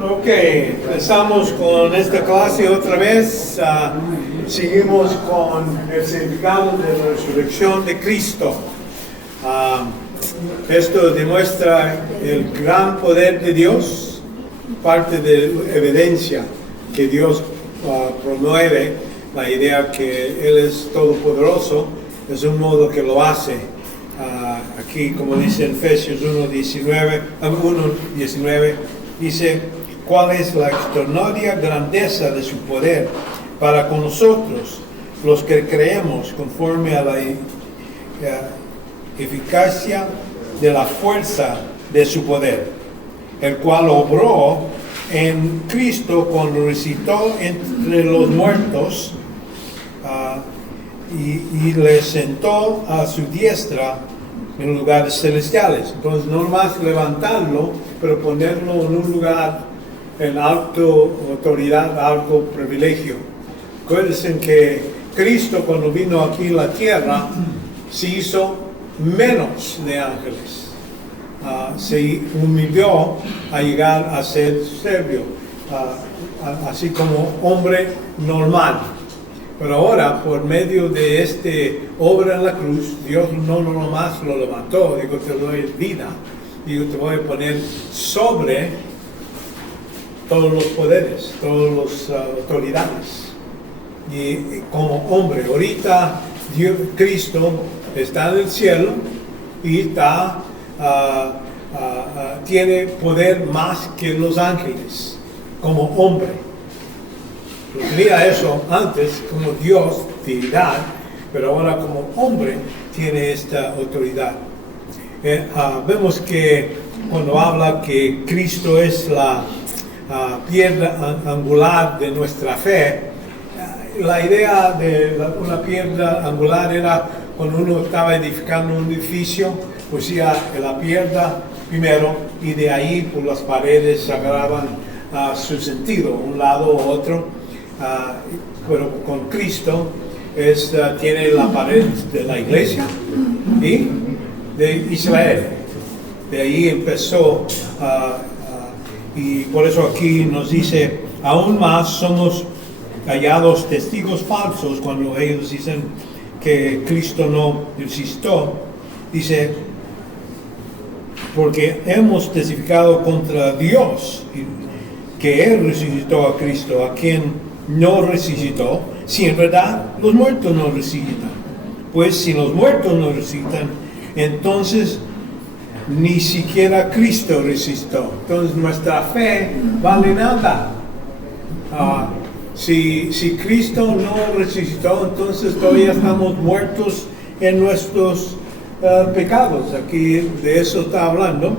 Ok, empezamos con esta clase otra vez. Seguimos con el significado de la resurrección de Cristo. Esto demuestra el gran poder de Dios, parte de la evidencia que Dios promueve, la idea que Él es todopoderoso, es un modo que lo hace. Aquí, como dice en Efesios 1:19, dice: ¿cuál es la extraordinaria grandeza de su poder para con nosotros, los que creemos, conforme a la eficacia de la fuerza de su poder, el cual obró en Cristo cuando resucitó entre los muertos y le sentó a su diestra en lugares celestiales? Entonces, no más levantarlo, pero ponerlo en un lugar en alto autoridad, alto privilegio. Acuérdense que Cristo, cuando vino aquí a la tierra, se hizo menos de ángeles. Se humilló a llegar a ser servio, así como hombre normal. Pero ahora, por medio de esta obra en la cruz, Dios no nomás lo levantó, digo, te doy vida, digo, te voy a poner sobre todos los poderes, todas las autoridades. Y como hombre, ahorita Cristo está en el cielo y tiene poder más que los ángeles, como hombre. Tenía eso antes como Dios, deidad, pero ahora como hombre tiene esta autoridad. Vemos que cuando habla que Cristo es la piedra angular de nuestra fe, la idea de una piedra angular era cuando uno estaba edificando un edificio, pusía la piedra primero y de ahí por las paredes agarraban su sentido, un lado u otro. Pero con Cristo tiene la pared de la iglesia y de Israel. De ahí empezó, y por eso aquí nos dice: aún más somos hallados testigos falsos cuando ellos dicen que Cristo no resucitó. Dice: porque hemos testificado contra Dios que Él resucitó a Cristo, a quien no resucitó, si en verdad los muertos no resucitan. Pues si los muertos no resucitan, entonces ni siquiera Cristo resucitó. Entonces nuestra fe vale nada. Si Cristo no resucitó, entonces todavía estamos muertos en nuestros pecados. Aquí de eso está hablando.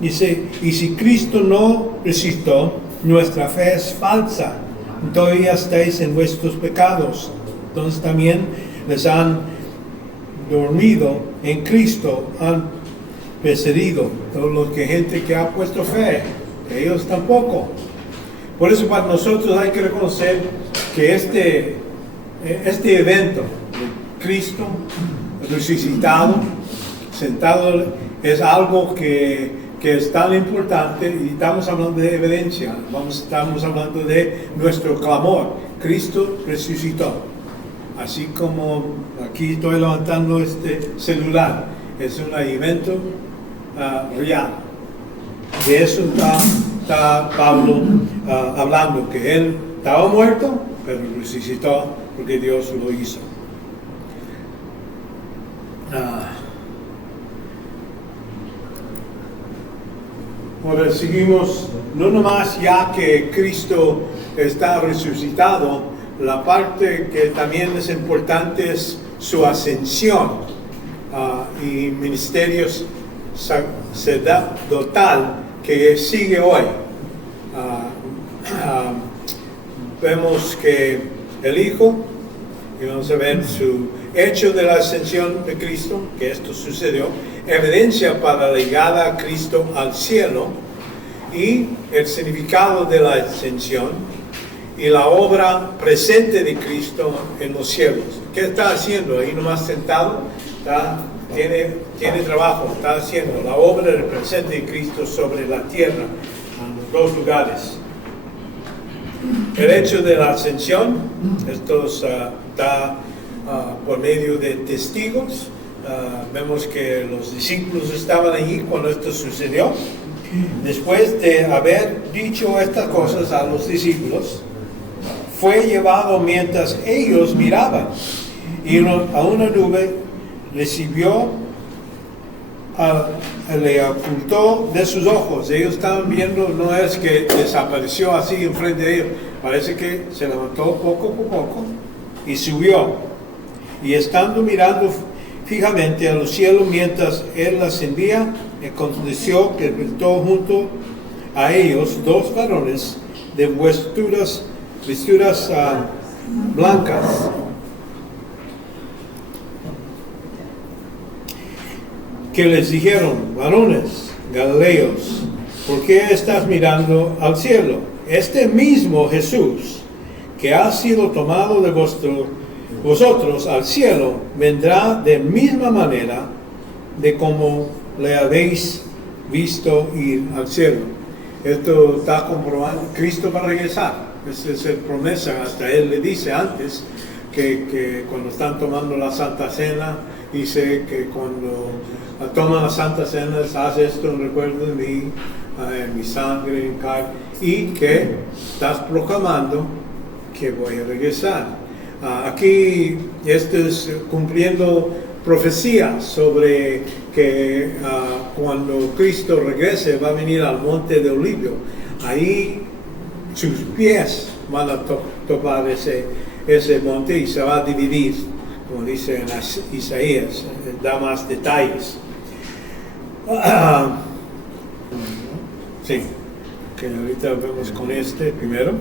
Dice: y si Cristo no resucitó, nuestra fe es falsa, todavía estáis en vuestros pecados. Entonces también les han dormido en Cristo, han perecido. Todos los gente que ha puesto fe, ellos tampoco. Por eso para nosotros hay que reconocer que este evento de Cristo resucitado, sentado, es algo que es tan importante, y estamos hablando de evidencia, estamos hablando de nuestro clamor. Cristo resucitó. Así como aquí estoy levantando este celular, es un evento real. De eso está Pablo hablando, que él estaba muerto, pero resucitó porque Dios lo hizo. Ahora seguimos, no nomás ya que Cristo está resucitado, la parte que también es importante es su ascensión y ministerios sacerdotal que sigue hoy. Vemos que el Hijo, y vamos a ver su hecho de la ascensión de Cristo, que esto sucedió, evidencia para la llegada a Cristo al cielo, y el significado de la ascensión y la obra presente de Cristo en los cielos. ¿Qué está haciendo? Ahí nomás sentado, tiene trabajo, está haciendo la obra del presente de Cristo sobre la tierra. dos lugares. El hecho de la ascensión, esto está por medio de testigos. Vemos que los discípulos estaban allí cuando esto sucedió. Después de haber dicho estas cosas a los discípulos, fue llevado mientras ellos miraban, y a una nube recibió, le ocultó de sus ojos. Ellos estaban viendo, no es que desapareció así enfrente de ellos, parece que se levantó poco a poco y subió. Y estando mirando fijamente a los cielos mientras él ascendía, aconteció que vio junto a ellos dos varones de vestiduras blancas, que les dijeron: varones galileos, ¿por qué estás mirando al cielo? Este mismo Jesús, que ha sido tomado de vosotros al cielo, vendrá de misma manera de como le habéis visto ir al cielo. Esto está comprobando, Cristo va a regresar. Esa es la promesa. Hasta Él le dice antes que cuando están tomando la Santa Cena, dice que cuando toman la Santa Cena, haz esto en recuerdo de mí, en mi sangre, en carne, y que estás proclamando que voy a regresar. Aquí esto es cumpliendo profecías sobre que cuando Cristo regrese va a venir al monte de Olivos. Ahí sus pies van a topar ese monte y se va a dividir, como dice en Isaías, da más detalles. Sí, que ahorita vemos con este primero.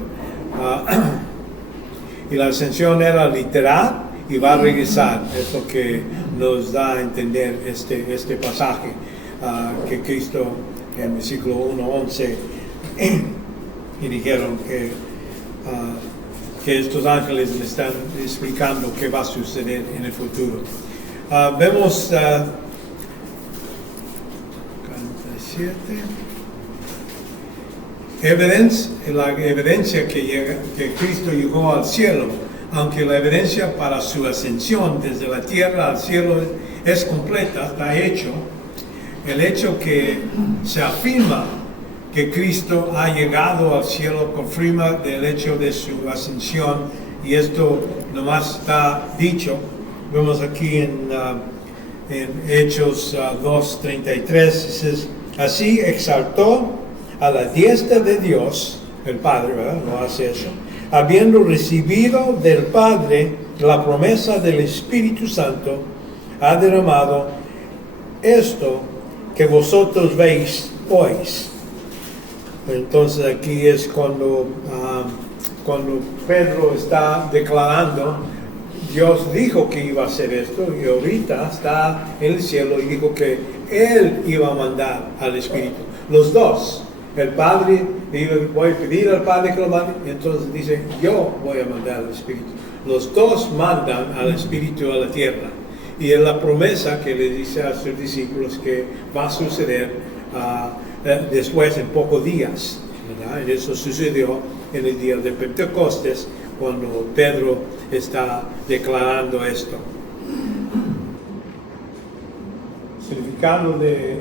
Y la ascensión era literal y va a regresar. Es lo que nos da a entender este pasaje que Cristo en versículo 1:11 y dijeron que estos ángeles le están explicando qué va a suceder en el futuro. Vemos 47. La evidencia que Cristo llegó al cielo, aunque la evidencia para su ascensión desde la tierra al cielo es completa, está hecho. El hecho que se afirma que Cristo ha llegado al cielo confirma del hecho de su ascensión, y esto nomás está dicho. Vemos aquí en Hechos 2:33, dice: así exaltó a la diestra de Dios, el Padre, ¿verdad? No hace eso, habiendo recibido del Padre la promesa del Espíritu Santo, ha derramado esto que vosotros veis hoy. Entonces aquí es cuando Pedro está declarando, Dios dijo que iba a hacer esto, y ahorita está en el cielo y dijo que Él iba a mandar al Espíritu. Los dos. El Padre, voy a pedir al Padre que lo mande, y entonces dice, yo voy a mandar al Espíritu. Los dos mandan al Espíritu a la tierra. Y es la promesa que le dice a sus discípulos que va a suceder después, en pocos días, ¿verdad? Y eso sucedió en el día de Pentecostés, cuando Pedro está declarando esto. Significado de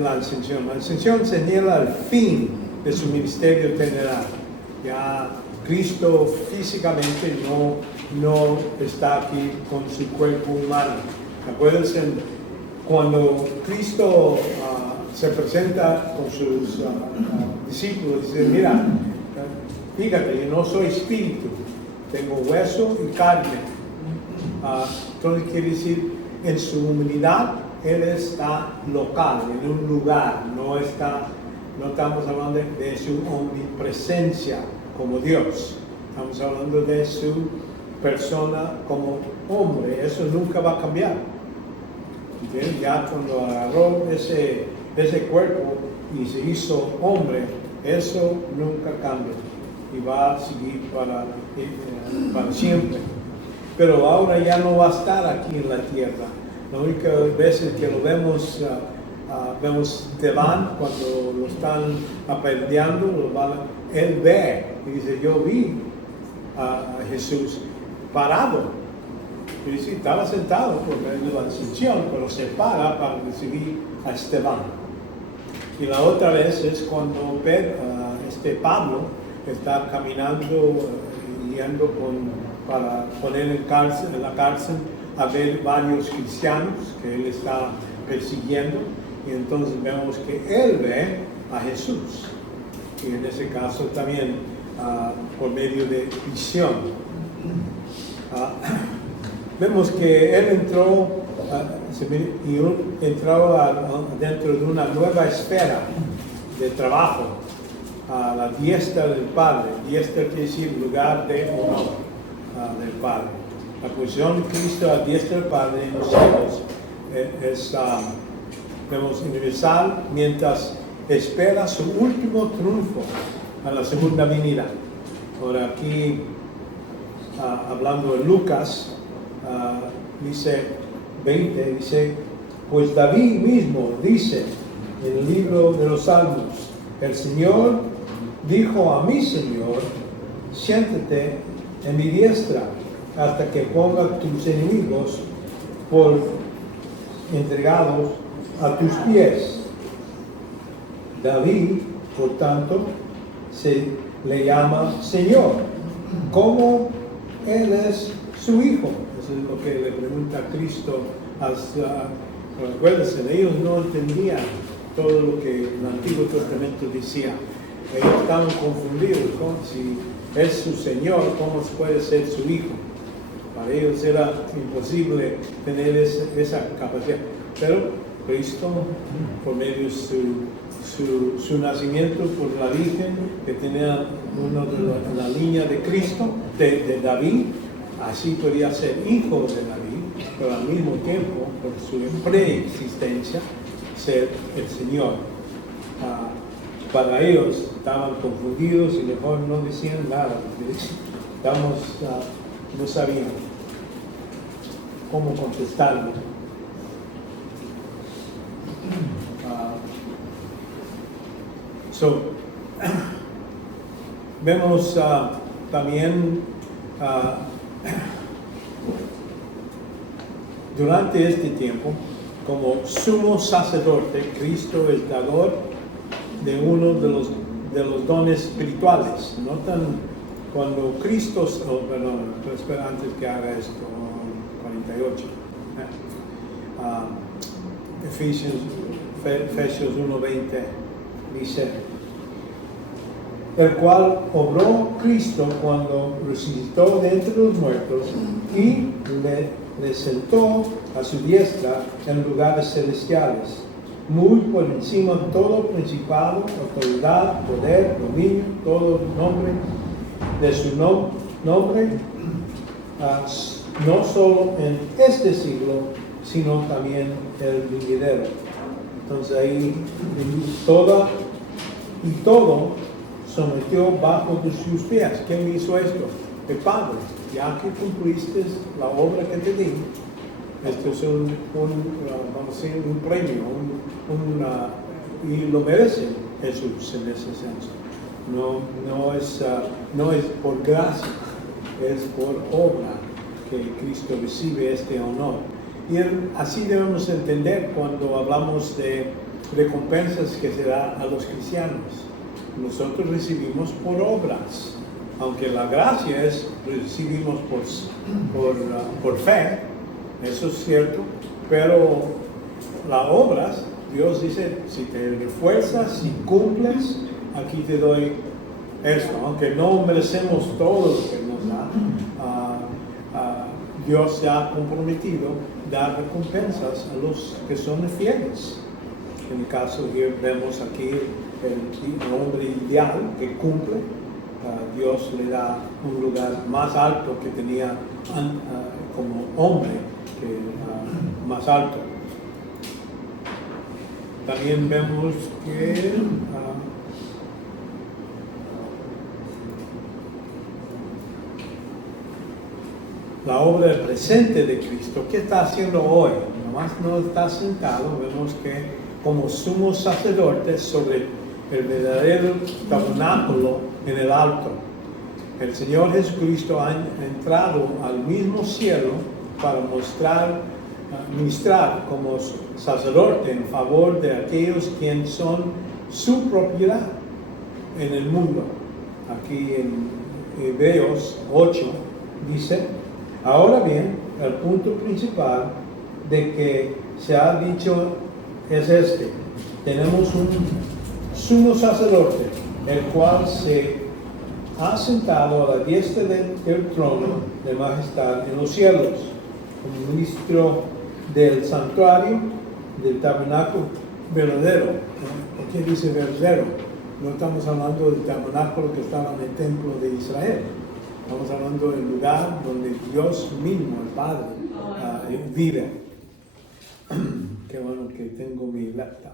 la ascensión. La ascensión señala el fin de su ministerio terrenal. Ya Cristo físicamente no está aquí con su cuerpo humano. Acuérdense, cuando Cristo se presenta con sus discípulos, dice, mira, fíjate, yo no soy espíritu, tengo hueso y carne. Entonces quiere decir, en su humanidad, Él está local, en un lugar, no estamos hablando de su omnipresencia como Dios, estamos hablando de su persona como hombre. Eso nunca va a cambiar. ¿Entiendes? Ya cuando agarró ese cuerpo y se hizo hombre, eso nunca cambia y va a seguir para siempre. Pero ahora ya no va a estar aquí en la tierra. La única vez que lo vemos vemos Esteban cuando lo están apedreando, él ve y dice, yo vi a Jesús parado. Y dice, estaba sentado por medio de la ascensión, pero se para recibir a Esteban. Y la otra vez es cuando Pablo está caminando, yendo para poner en la cárcel a ver varios cristianos que él está persiguiendo. Y entonces vemos que él ve a Jesús. Y en ese caso también por medio de visión. Vemos que él entró dentro de una nueva esfera de trabajo, a la diestra del Padre. Diestra quiere decir lugar de honor del Padre. La posición de Cristo a diestra del Padre en los cielos es vemos universal, mientras espera su último triunfo a la segunda venida. Ahora aquí, hablando de Lucas, dice 20, dice, pues David mismo dice en el libro de los Salmos, el Señor dijo a mi Señor, siéntate en mi diestra hasta que ponga tus enemigos por entregados a tus pies. David, por tanto, se le llama Señor. ¿Cómo él es su hijo? Eso es lo que le pregunta Cristo. Acuérdense, ellos no entendían todo lo que el Antiguo Testamento decía. Ellos estaban confundidos con si es su Señor, ¿cómo puede ser su hijo? Para ellos era imposible tener esa capacidad. Pero Cristo, por medio de su nacimiento por la Virgen, que tenía uno de la línea de Cristo, de David, así podría ser hijo de David, pero al mismo tiempo, por su preexistencia, ser el Señor. Para ellos estaban confundidos y mejor no decían nada. No sabían cómo contestarlo. Vemos también durante este tiempo, como sumo sacerdote, Cristo es dador de uno de los dones espirituales. Notan cuando Cristo, espera antes que haga esto, 48. Efesios 1:20 dice, el cual obró Cristo cuando resucitó de entre los muertos y le sentó a su diestra en lugares celestiales, muy por encima de todo principado, autoridad, poder, dominio, todo nombre de su nombre, no solo en este siglo, sino también el venidero. Entonces ahí todo sometió bajo de sus pies. ¿Quién hizo esto? El Padre. Ya que cumpliste la obra que te di, esto es vamos a decir, un premio, y lo merece Jesús en ese senso. No es por gracia, es por obra que Cristo recibe este honor. Y así debemos entender cuando hablamos de recompensas que se da a los cristianos. Nosotros recibimos por obras, aunque la gracia es recibimos por fe, eso es cierto, pero las obras, Dios dice, si te refuerzas, si cumples, aquí te doy esto, aunque no merecemos todo lo que nos da. Dios se ha comprometido a dar recompensas a los que son fieles. En el caso que vemos aquí, el hombre ideal que cumple, Dios le da un lugar más alto que tenía como hombre, más alto. También vemos que la obra presente de Cristo, ¿qué está haciendo hoy? Nomás no está sentado, vemos que como sumos sacerdotes sobre el verdadero tabernáculo en el alto. El Señor Jesucristo ha entrado al mismo cielo para ministrar como sacerdote en favor de aquellos quienes son su propiedad en el mundo. Aquí en Hebreos 8 dice: ahora bien, el punto principal de que se ha dicho es este: tenemos un sumo sacerdote, el cual se ha sentado a la diestra del trono de majestad en los cielos, como ministro del santuario, del tabernáculo verdadero. ¿Por qué dice verdadero? No estamos hablando del tabernáculo que estaba en el templo de Israel. Estamos hablando del lugar donde Dios mismo, el Padre, vive. Qué bueno que tengo mi laptop.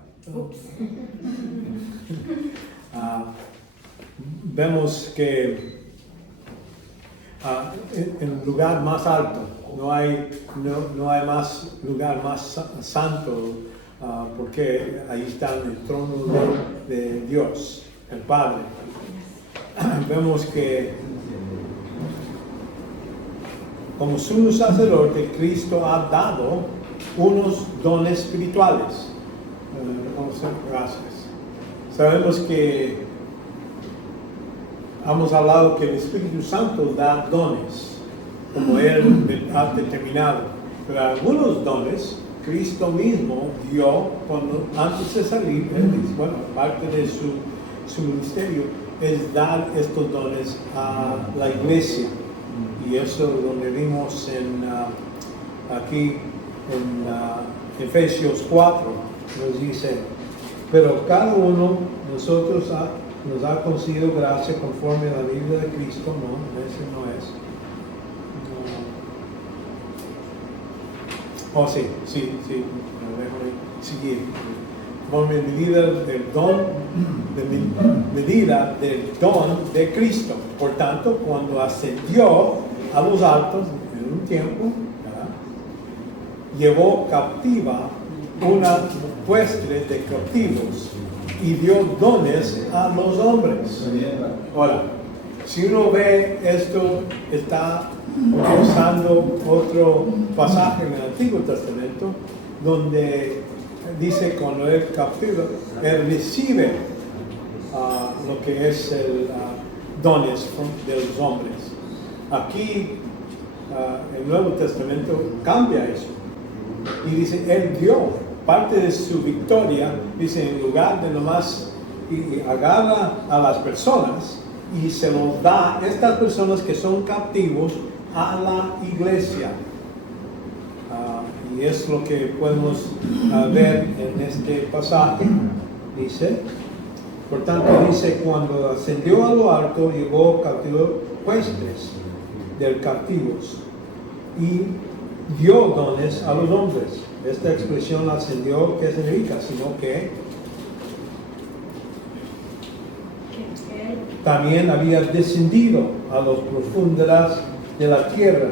Vemos que en el lugar más alto no hay más lugar más santo, porque ahí está el trono de Dios, el Padre. Vemos que como sumo sacerdote, Cristo ha dado unos dones espirituales. Gracias. Sabemos que hemos hablado que el Espíritu Santo da dones, como Él ha determinado. Pero algunos dones, Cristo mismo dio antes de salir. Él dice, bueno, parte de su ministerio es dar estos dones a la iglesia. Y eso lo vimos aquí en Efesios 4, nos dice: pero cada uno de nosotros nos ha concedido gracia conforme a la vida de Cristo. No, ese no es. No. Oh, sí, déjame seguir. Conforme a medida del don de Cristo. Por tanto, cuando ascendió a los altos en un tiempo, ¿verdad?, llevó captiva una hueste de cautivos y dio dones a los hombres. Ahora, si uno ve esto, está usando otro pasaje en el Antiguo Testamento donde dice: cuando él captiva, él recibe lo que es el dones de los hombres. Aquí el Nuevo Testamento cambia eso y dice: él dio parte de su victoria, dice, en lugar de nomás y agarra a las personas y se los da a estas personas que son cautivos a la iglesia. Y es lo que podemos ver en este pasaje. Dice, por tanto, dice: cuando ascendió a lo alto, llevó cautivos huestes de cautivos y dio dones a los hombres. Esta expresión ascendió, ¿qué significa? Sino que también había descendido a las profundidades de la tierra.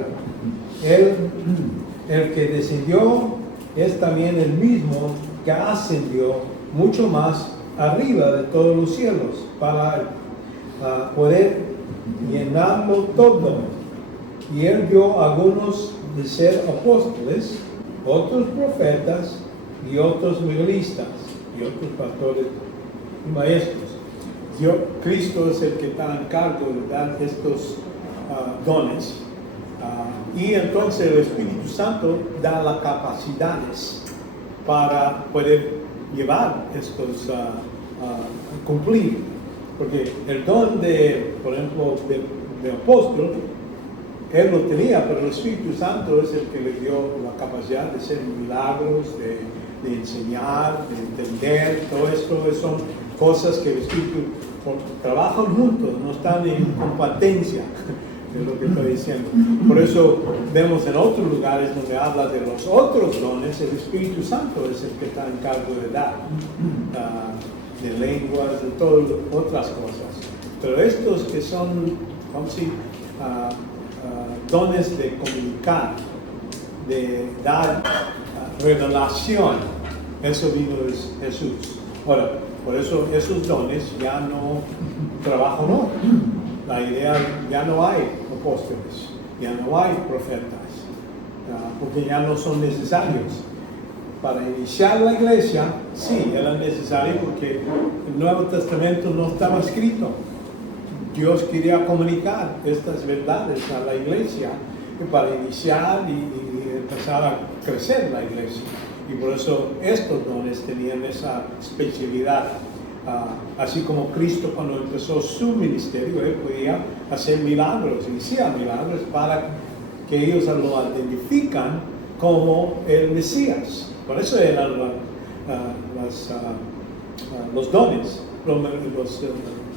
El que descendió es también el mismo que ascendió mucho más arriba de todos los cielos para poder llenarlo todo. Y él dio a algunos de ser apóstoles, otros profetas y otros evangelistas y otros pastores y maestros. Cristo es el que está en cargo de dar estos dones. Y entonces el Espíritu Santo da las capacidades para poder llevar estos, cumplir. Porque el don por ejemplo, de apóstol, él lo tenía, pero el Espíritu Santo es el que le dio la capacidad de hacer milagros, de enseñar, de entender. Todo esto son cosas que el Espíritu trabajan juntos, no están en competencia. Es lo que estoy diciendo. Por eso vemos en otros lugares donde habla de los otros dones, el Espíritu Santo es el que está en cargo de dar, de lenguas, de todas otras cosas. Pero estos que son, vamos a decir, dones de comunicar, de dar revelación, Eso vino de Jesús. Ahora, por eso esos dones ya no trabajan hoy. La idea, ya no hay apóstoles, ya no hay profetas, porque ya no son necesarios. Para iniciar la iglesia, sí, era necesario porque el Nuevo Testamento no estaba escrito. Dios quería comunicar estas verdades a la iglesia para iniciar y empezar a crecer la iglesia. Y por eso estos dones tenían esa especialidad. Así como Cristo cuando empezó su ministerio, Él podía hacer milagros, y hacía milagros para que ellos lo identifican como el Mesías. Por eso eran los dones, los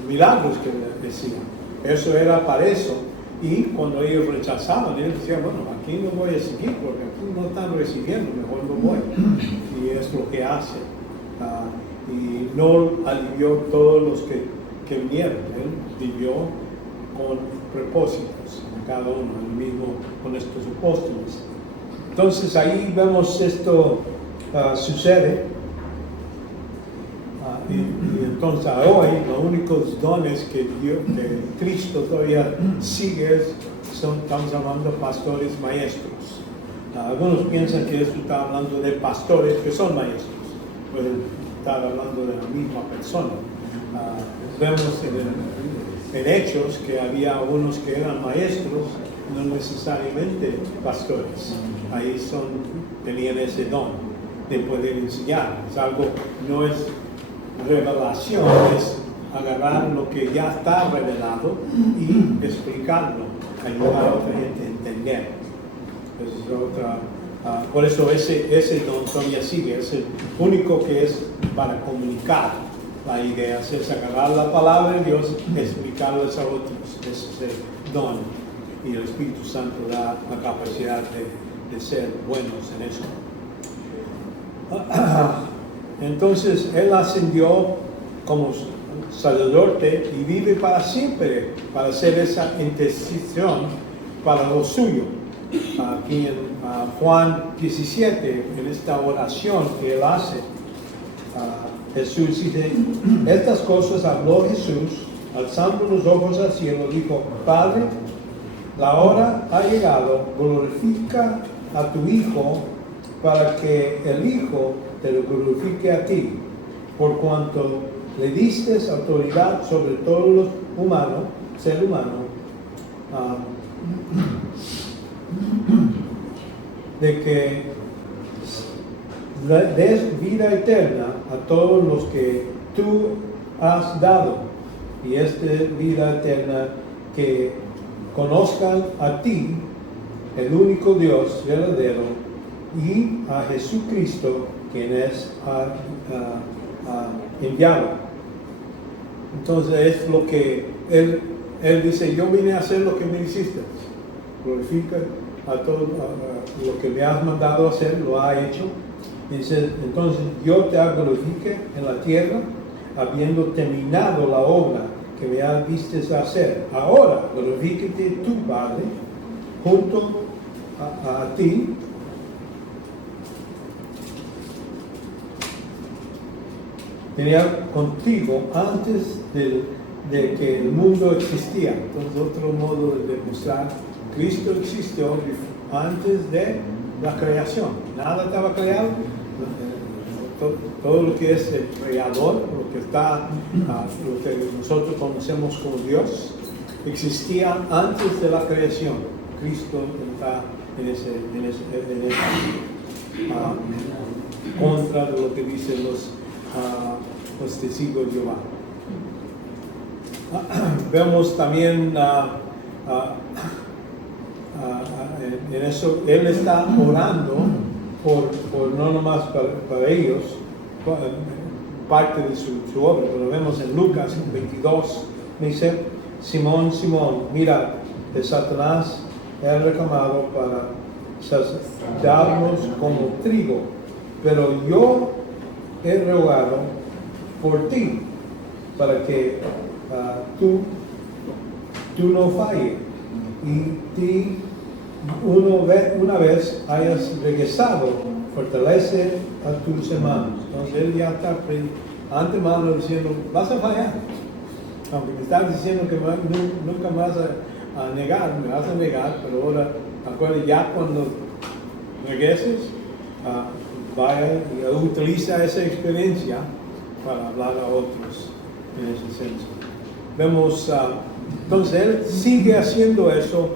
milagros que decían. Eso era para eso. Y cuando ellos rechazaban, ellos decían, bueno, aquí no voy a seguir porque aquí no están recibiendo, mejor no voy. Y es lo que hace. Y no alivió todos los que vinieron. Él vivió con propósitos, cada uno, el mismo con estos apóstoles. Entonces ahí vemos esto sucede. Y entonces hoy los únicos dones que Cristo todavía sigue estamos hablando de pastores maestros. Algunos piensan que esto está hablando de pastores que son maestros, pueden estar hablando de la misma persona. Vemos en Hechos que había unos que eran maestros, no necesariamente pastores. Ahí tenían ese don de poder enseñar. Es algo, no es revelación, es agarrar lo que ya está revelado y explicarlo, ayudar a otra gente a entender. Por eso ese don todavía sigue, es el único que es para comunicar la idea, es agarrar la palabra de Dios, explicarles a otros. Ese es el don, y el Espíritu Santo da la capacidad de ser buenos en eso. Entonces Él ascendió como sacerdote y vive para siempre para hacer esa intercesión para lo suyo. Aquí en Juan 17, en esta oración que Él hace, Jesús dice, estas cosas habló Jesús, alzando los ojos al cielo, dijo, Padre, la hora ha llegado, glorifica a tu Hijo, para que el Hijo te lo glorifique a ti, por cuanto le diste autoridad sobre todos los humanos, ser humano, de que des vida eterna a todos los que tú has dado, y esta vida eterna que conozcan a ti, el único Dios verdadero, y a Jesucristo, quien es enviado. Entonces es lo que él dice, yo vine a hacer lo que me hiciste. Glorifica a todo lo que me has mandado hacer, lo ha hecho. Dice, entonces yo te glorifique en la tierra, habiendo terminado la obra que me has visto hacer. Ahora glorifícate tu Padre, junto a ti, tenía contigo antes de que el mundo existía. Entonces, otro modo de demostrar, Cristo existió antes de la creación. Nada estaba creado. Todo lo que es el creador, lo que está, lo que nosotros conocemos como Dios, existía antes de la creación. Cristo está en ese contra de lo que dicen los testigos de Jehová. Vemos también en eso, Él está orando por no nomás para ellos, parte de su obra, pero lo vemos en Lucas 22, dice, Simón, Simón, mira, de Satanás he reclamado para saciarnos como trigo, pero yo he rogado por ti, para que tú no falles, y una vez hayas regresado, fortalece a tus hermanos. Entonces él ya está antemano diciendo, vas a fallar. Aunque me estás diciendo que nunca me vas a negar, me vas a negar, pero ahora, acuérdate, ya cuando regreses, vaya y utiliza esa experiencia para hablar a otros en ese senso. Vemos, entonces él sigue haciendo eso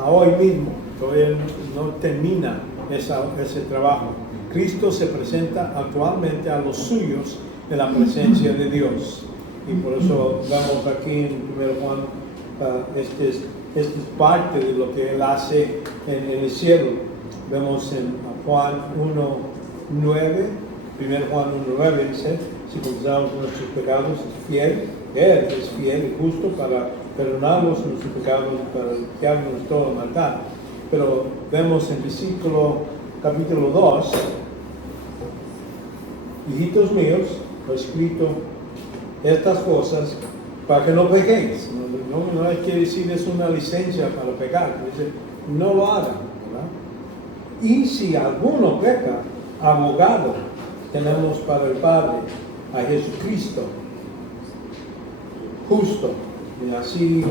a hoy mismo, todavía no termina ese trabajo. Cristo se presenta actualmente a los suyos en la presencia de Dios. Y por eso vemos aquí en 1 Juan, este es parte de lo que Él hace en el cielo. Vemos en Juan 1:9, 1 Juan 1:9 dice, si confesamos nuestros pecados es fiel, Él es fiel y justo para perdonarnos nuestros pecados, para limpiarnos de toda maldad. Pero vemos en capítulo 2, hijitos míos, he escrito estas cosas para que no pequéis. No quiere decir es una licencia para pecar, dice, no lo hagan, ¿verdad? Y si alguno peca, abogado tenemos para el Padre, a Jesucristo, justo, y así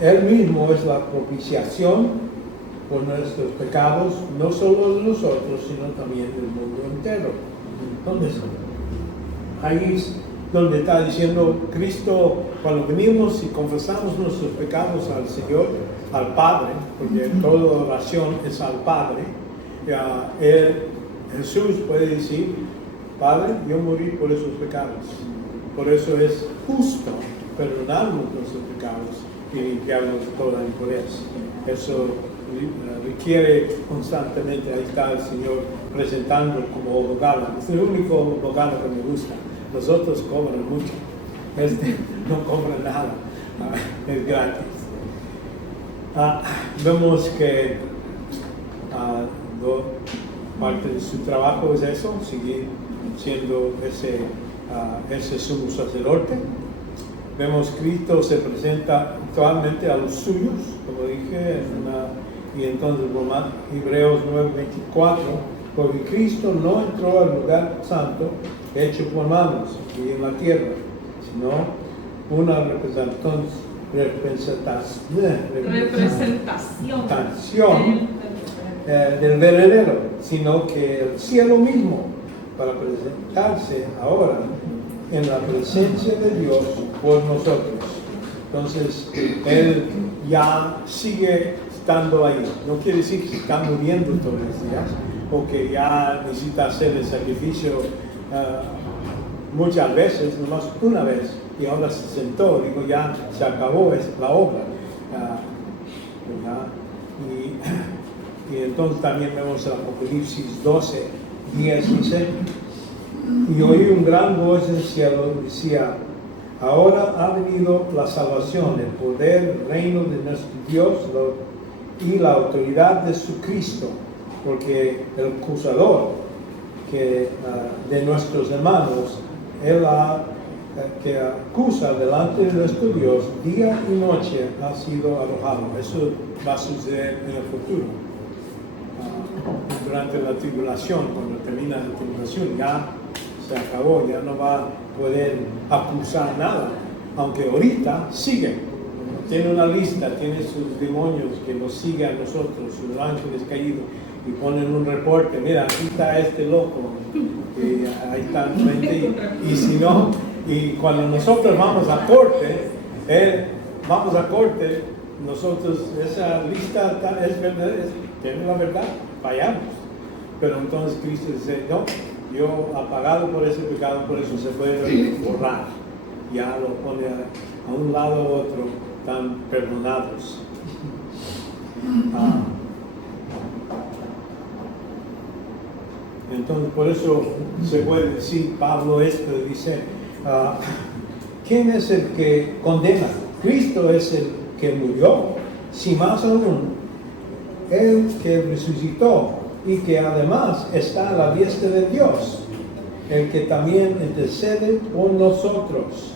Él mismo es la propiciación por nuestros pecados, no solo de nosotros, sino también del mundo entero. Entonces, ahí es donde está diciendo Cristo, cuando venimos y confesamos nuestros pecados al Señor, al Padre, porque toda oración es al Padre, Jesús puede decir, Padre, yo morí por esos pecados. Por eso es justo perdonarnos nuestros pecados y limpiarnos de toda impureza. Eso requiere constantemente, ahí está el Señor presentando como abogado. Es el único abogado que me gusta. Los otros cobran mucho. No cobra nada. Es gratis. Vemos que parte de su trabajo es eso, seguir siendo ese sumo sacerdote. Vemos Cristo se presenta actualmente a los suyos, como dije, y entonces Hebreos 9:24, porque Cristo no entró al lugar santo hecho por manos y en la tierra, sino una representación del verdadero, sino que el cielo mismo, para presentarse ahora en la presencia de Dios por nosotros. Entonces, Él ya sigue estando ahí. No quiere decir que está muriendo todos los días o que ya necesita hacer el sacrificio muchas veces, nomás una vez, y ahora se sentó, digo, ya se acabó la obra. Y entonces también vemos el Apocalipsis 12:10 dice, y oí un gran voz del cielo, decía, ahora ha venido la salvación, el poder, el reino de nuestro Dios y la autoridad de su Cristo, porque el acusador de nuestros hermanos, Él que acusa delante de nuestro Dios día y noche ha sido arrojado. Eso va a suceder en el futuro. Durante la tribulación, cuando termina la tribulación, ya se acabó, ya no va a poder acusar nada, aunque ahorita sigue. Tiene una lista, tiene sus demonios que nos siguen a nosotros, sus ángeles caídos, y ponen un reporte, mira, aquí está este loco, y ahí están 20, y si no, y cuando nosotros vamos a corte, nosotros, esa lista es verdad, tiene la verdad, fallamos. Pero entonces Cristo dice, no, yo ha pagado por ese pecado, por eso se puede borrar. Ya lo pone a un lado u otro, están perdonados. Entonces por eso se puede decir, Pablo dice, ¿quién es el que condena? Cristo es el que murió, si más aún, el que resucitó y que además está a la diestra de Dios, el que también intercede por nosotros.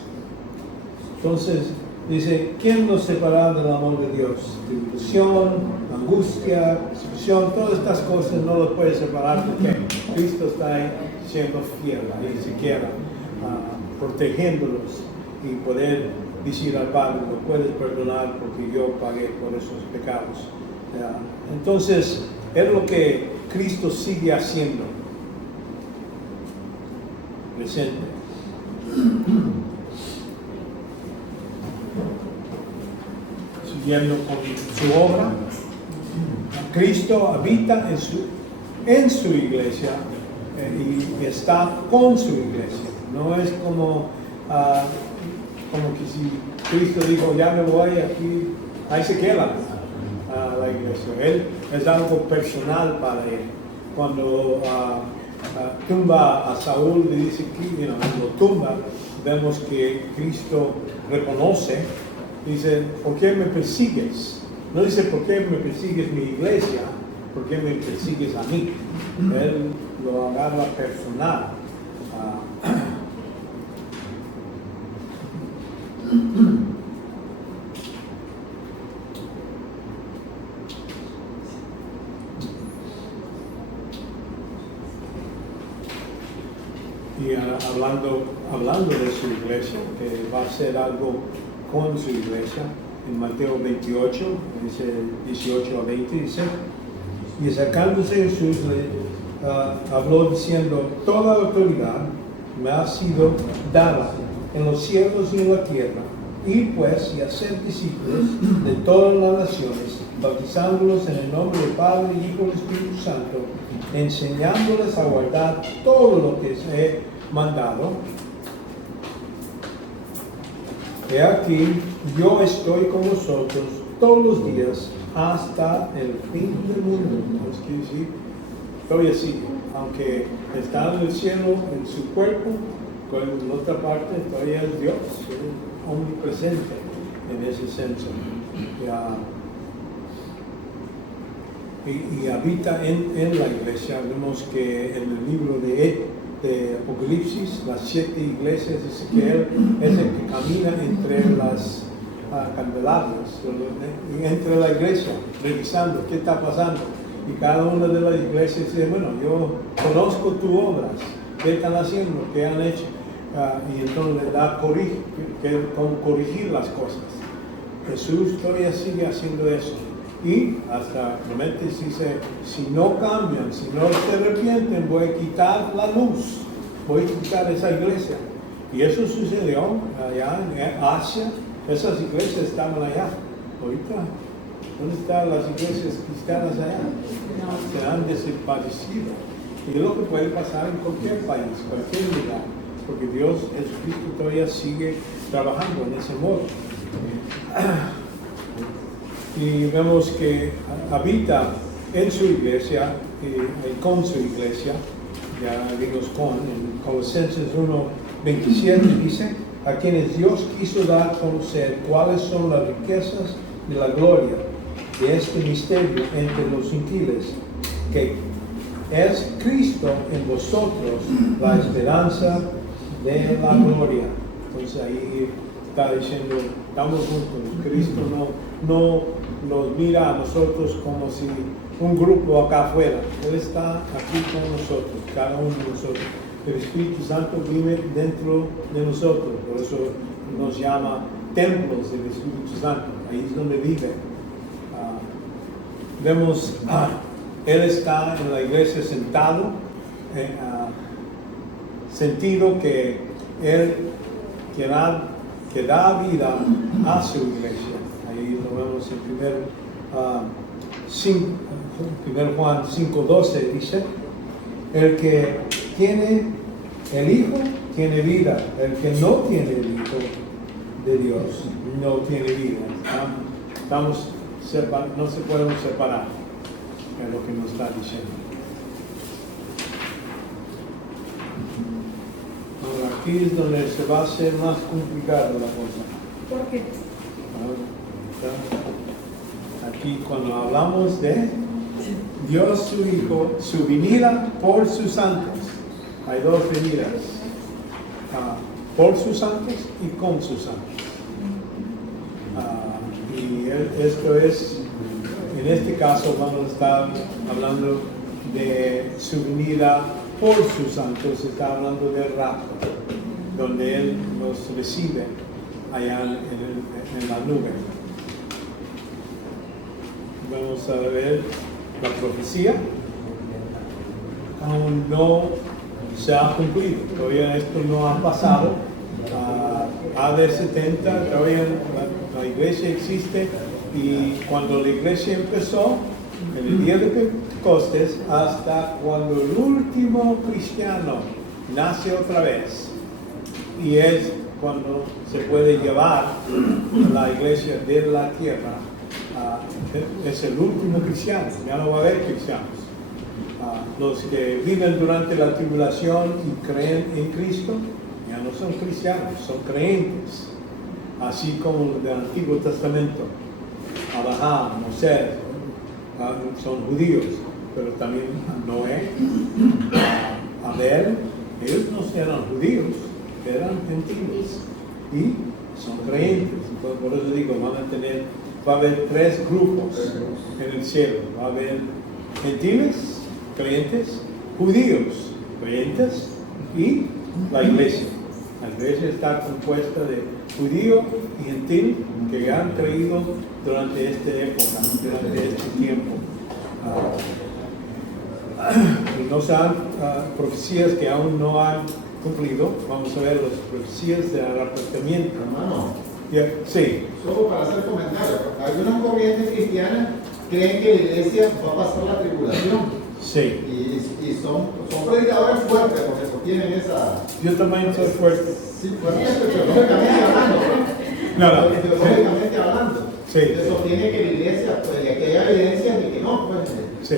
Entonces, Dice, ¿quién nos separará del amor de Dios? Tribulación, angustia, persecución, todas estas cosas no los puede separar porque Cristo está ahí siendo fiel, ahí siquiera protegiéndolos y poder decir al Padre, lo puedes perdonar porque yo pagué por esos pecados. Entonces, es lo que Cristo sigue haciendo. Presente. Siguiendo con su obra, Cristo habita en su iglesia y está con su iglesia. No es como que si Cristo dijo, ya me voy aquí, ahí se queda la iglesia. Él es algo personal para él. Cuando tumba a Saúl, le dice que lo tumba, vemos que Cristo reconoce, dice, ¿por qué me persigues? No dice, ¿por qué me persigues mi iglesia? ¿Por qué me persigues a mí? Él lo agarra personal. Y hablando de su iglesia, que va a ser algo con su iglesia, en Mateo 28, dice 18 a 20, dice, y acercándose Jesús habló diciendo, toda autoridad me ha sido dada en los cielos y en la tierra, ir pues y hacer discípulos de todas las naciones, bautizándolos en el nombre del Padre, Hijo y Espíritu Santo, enseñándoles a guardar todo lo que os he mandado. He aquí, yo estoy con vosotros todos los días hasta el fin del mundo. Es que sí, todavía sigue, aunque está en el cielo, en su cuerpo, con la otra parte todavía es Dios, es omnipresente en ese senso. Y habita en la iglesia. Vemos que en el libro de Apocalipsis, las 7 iglesias, dice que Él es el que camina entre las candelabrias, entre la iglesia, revisando qué está pasando. Y cada una de las iglesias dice, bueno, yo conozco tus obras, qué están haciendo, qué han hecho. Y entonces le da cómo corregir las cosas. Jesús todavía sigue haciendo eso. Y hasta promete, dice, si no cambian, si no se arrepienten, voy a quitar la luz, voy a quitar esa iglesia. Y eso sucedió allá en Asia, esas iglesias estaban allá. Ahorita, ¿dónde están las iglesias cristianas allá? Se han desaparecido. Y es lo que puede pasar en cualquier país, cualquier lugar, porque Dios, Jesucristo, todavía sigue trabajando en ese modo. Y vemos que habita en su iglesia y con su iglesia, ya vimos en Colosenses 1:27 dice, a quienes Dios quiso dar a conocer cuáles son las riquezas de la gloria de este misterio entre los gentiles, que es Cristo en vosotros la esperanza de la gloria. Entonces ahí está diciendo, estamos juntos, Cristo no nos mira a nosotros como si un grupo acá afuera. Él está aquí con nosotros, cada uno de nosotros. El Espíritu Santo vive dentro de nosotros, por eso nos llama templos del Espíritu Santo, ahí es donde vive. Vemos, Él está en la iglesia sentado, sentido que Él que da vida a su iglesia. Ahí lo vemos en 1 Juan 5:12 dice, el que tiene el Hijo tiene vida, el que no tiene el Hijo de Dios no tiene vida. No se pueden separar, es lo que nos está diciendo. Ahora, aquí es donde se va a hacer más complicada la cosa. ¿Por qué? Aquí cuando hablamos de Dios su Hijo, su venida por sus santos, hay dos venidas, por sus santos y con sus santos. esto es, en este caso vamos a estar hablando de su venida por sus santos, está hablando del rapto, donde Él nos recibe allá en la nube. Vamos a ver la profecía. Aún no se ha cumplido, todavía esto no ha pasado. AD 70, todavía la iglesia existe, y cuando la iglesia empezó, en el día de Pentecostés, hasta cuando el último cristiano nace otra vez, y es cuando se puede llevar la iglesia de la tierra. Es el último cristiano, ya no va a haber cristianos. Los que viven durante la tribulación y creen en Cristo ya no son cristianos, son creyentes, así como los del Antiguo Testamento. Abraham, Moisés, son judíos, pero también Noé, Abel, ellos no eran judíos, eran gentiles y son creyentes. Entonces, por eso digo, va a haber tres grupos en el cielo. Va a haber gentiles, creyentes, judíos, creyentes, y la iglesia. La iglesia está compuesta de judío y gentil que han creído durante esta época, durante este tiempo. No sean profecías que aún no han cumplido. Vamos a ver las profecías del arrebatamiento. Hermano, sí. solo para hacer comentarios, algunas corrientes cristianas creen que la iglesia va a pasar la tribulación. Sí. Y son predicadores fuertes porque sostienen esa. Yo también soy fuerte. Sí, pues teológicamente hablando. No. Teológicamente hablando. Sí. Se sostiene que la iglesia, pues, que hay evidencia de que no, pues. Sí.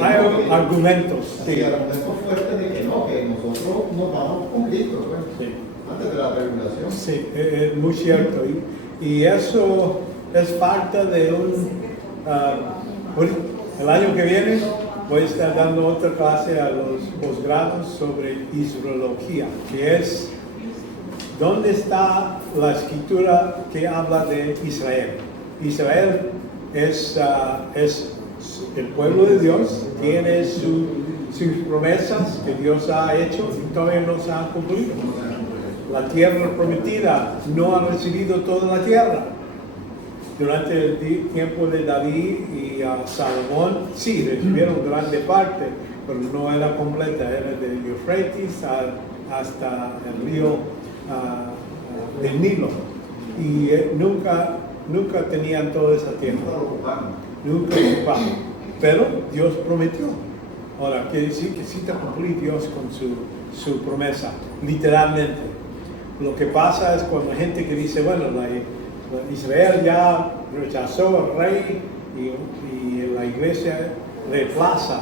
Hay argumentos. Sí, argumentos fuertes de que no, que nosotros nos vamos con Cristo, pues. Sí. Antes de la tribulación. Sí, es muy cierto. Y eso es parte de el año que viene voy a estar dando otra clase a los posgrados sobre israelología, que es dónde está la escritura que habla de Israel. Israel es el pueblo de Dios, tiene sus promesas que Dios ha hecho y todavía no se han cumplido. La tierra prometida no ha recibido toda la tierra. Durante el tiempo de David y Salomón, sí, recibieron grande parte, pero no era completa, era del Eufrates hasta el río del Nilo. Y nunca tenían toda esa tierra. Nunca ocuparon. Pero Dios prometió. Ahora, quiere decir que sí te cumplió Dios con su promesa, literalmente. Lo que pasa es cuando hay gente que dice, bueno, Israel ya rechazó al rey y la iglesia reemplaza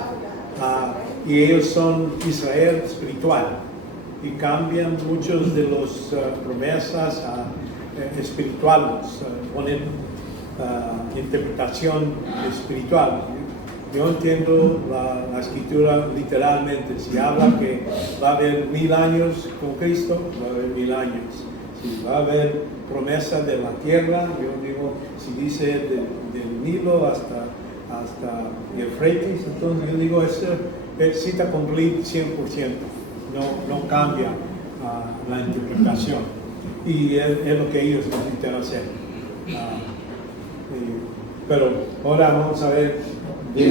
y ellos son Israel espiritual y cambian muchos de las promesas espirituales, ponen interpretación espiritual. Yo entiendo la escritura literalmente. Si habla que va a haber 1000 años con Cristo, va a haber 1000 años. Si va a haber promesa de la tierra, yo digo, si dice del Nilo hasta Eufrates, entonces yo digo, es cita completa 100%, no cambia la interpretación. Y es lo que ellos necesitan hacer. Pero ahora vamos a ver de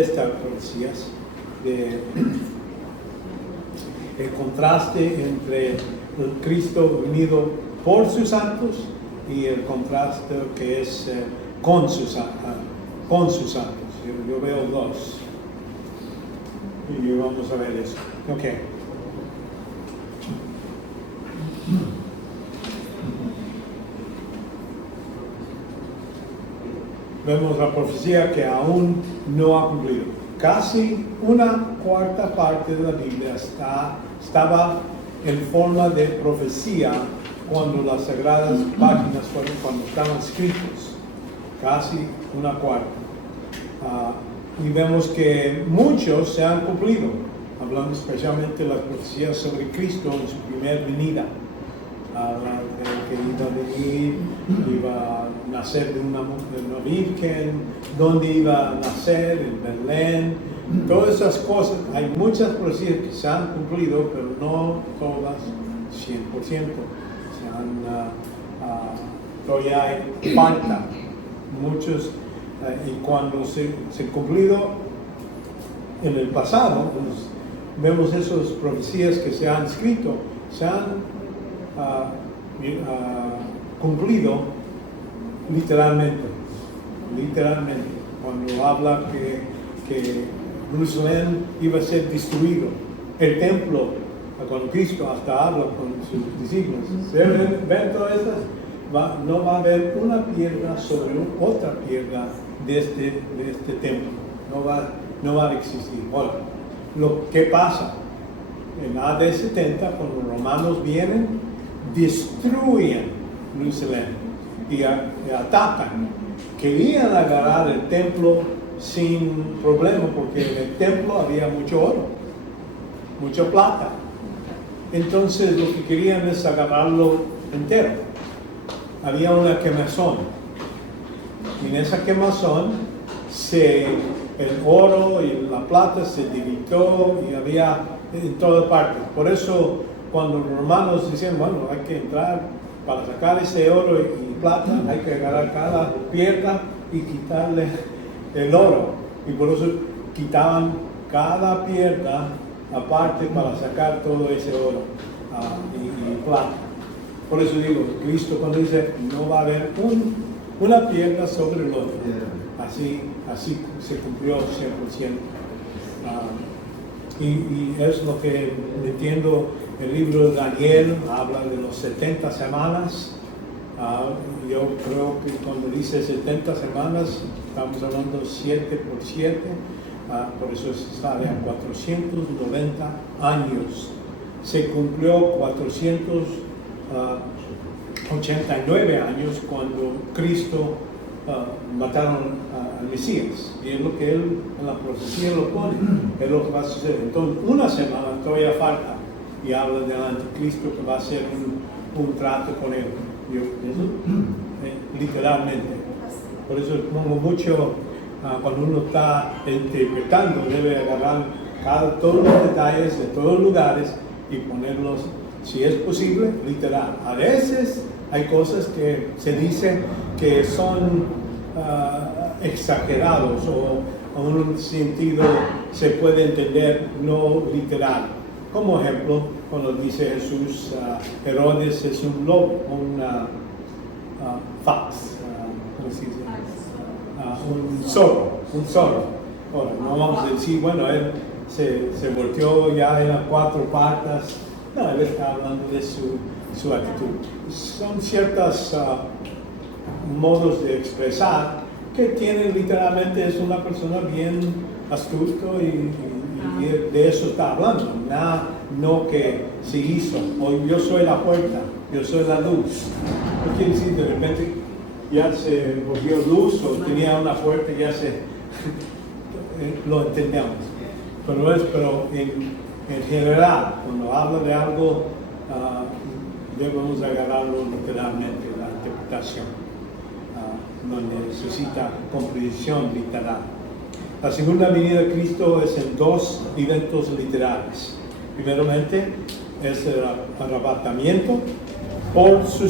estas profecías, el contraste entre el Cristo venido por sus santos y el contraste que es con sus santos. Yo veo dos. Y vamos a ver eso. Ok. Vemos la profecía que aún no ha cumplido. Casi una cuarta parte de la Biblia estaba en forma de profecía cuando las sagradas páginas cuando estaban escritos. Casi una cuarta. Y vemos que muchos se han cumplido, hablando especialmente de las profecías sobre Cristo en su primera venida. Que iba a venir, iba a nacer de una virgen, dónde iba a nacer, en Belén, todas esas cosas. Hay muchas profecías que se han cumplido, pero no todas 100%. Todavía hay falta, muchos, y cuando se han cumplido en el pasado, pues, vemos esas profecías que se han escrito, se han cumplido literalmente, cuando habla que Jerusalén iba a ser destruido, el templo, cuando Cristo hasta habla con sus discípulos, ven todas estas, no va a haber una piedra sobre otra piedra de este templo, no va a existir. Ahora, lo que pasa en AD 70, cuando los romanos vienen, destruyen Jerusalén y atacan. Querían agarrar el templo sin problema, porque en el templo había mucho oro, mucha plata. Entonces lo que querían es agarrarlo entero. Había una quemazón, y en esa quemazón el oro y la plata se dividió y había en todas partes. Por eso cuando los romanos decían, bueno, hay que entrar para sacar ese oro y plata, hay que agarrar cada piedra y quitarle el oro. Y por eso quitaban cada piedra aparte para sacar todo ese oro y plata. Por eso digo, Cristo cuando dice, no va a haber una piedra sobre el otro. Así se cumplió 100%. Y es lo que entiendo, el libro de Daniel habla de los 70 semanas. Yo creo que cuando dice 70 semanas, estamos hablando 7 por 7, por eso sale a 490 años. Se cumplió 489 años cuando Cristo mataron al Mesías, y es lo que él en la profecía lo pone, es lo que va a suceder. Entonces, una semana todavía falta, y habla del anticristo que va a hacer un trato con él. Literalmente. Por eso pongo mucho, cuando uno está interpretando, debe agarrar todos los detalles de todos los lugares y ponerlos, si es posible, literal. A veces hay cosas que se dice que son exagerados o en un sentido se puede entender no literal. Como ejemplo, cuando dice Jesús, Herodes es un lobo, un fox, ¿cómo se dice? Un zorro. Ahora, no vamos a decir, bueno, él se volteó ya en las 4 patas. No, él está hablando de su actitud. Son ciertos modos de expresar que tienen literalmente, es una persona bien astuto y de eso está hablando. Nada, no que se hizo, o yo soy la puerta, yo soy la luz. No quiere decir de repente ya se volvió luz o tenía una puerta, ya lo entendemos. Pero en general, cuando habla de algo, debemos agarrarlo literalmente, la interpretación, donde necesita comprensión literal. La segunda venida de Cristo es en 2 eventos literales. Primeramente es el arrebatamiento por su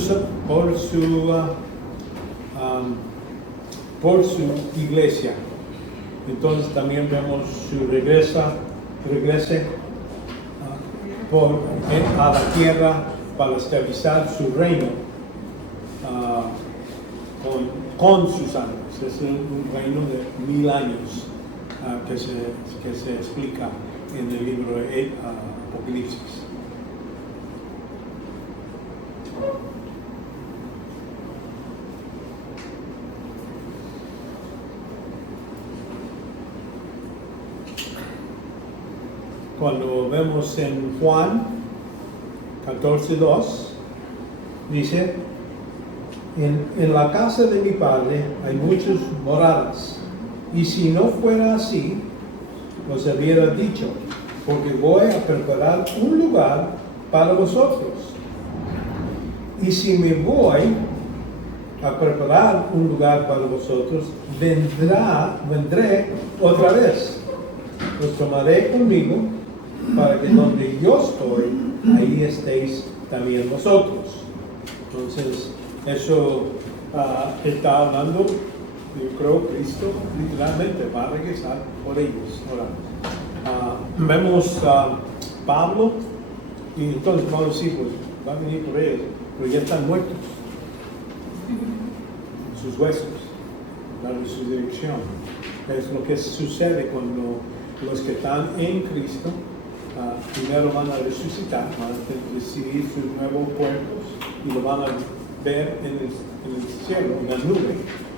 iglesia. Entonces también vemos su regrese a la tierra para estabilizar su reino con sus ángeles. Es un reino de 1000 años que se explica en el libro de Apocalipsis. Cuando vemos en Juan 14:2, dice, en la casa de mi Padre hay muchas moradas, y si no fuera así, os hubiera dicho, porque voy a preparar un lugar para vosotros. Y si me voy a preparar un lugar para vosotros, vendré otra vez. Os tomaré conmigo para que donde yo estoy, ahí estéis también vosotros. Entonces, eso está hablando, yo creo, Cristo literalmente va a regresar por ellos. Ahora, vemos a Pablo, y entonces vamos a decir, pues va a venir por ellos, pero ya están muertos. Sus huesos, la resurrección. Es lo que sucede cuando los que están en Cristo primero van a resucitar, van a recibir sus nuevos cuerpos y lo van a ver en el cielo, en la nube,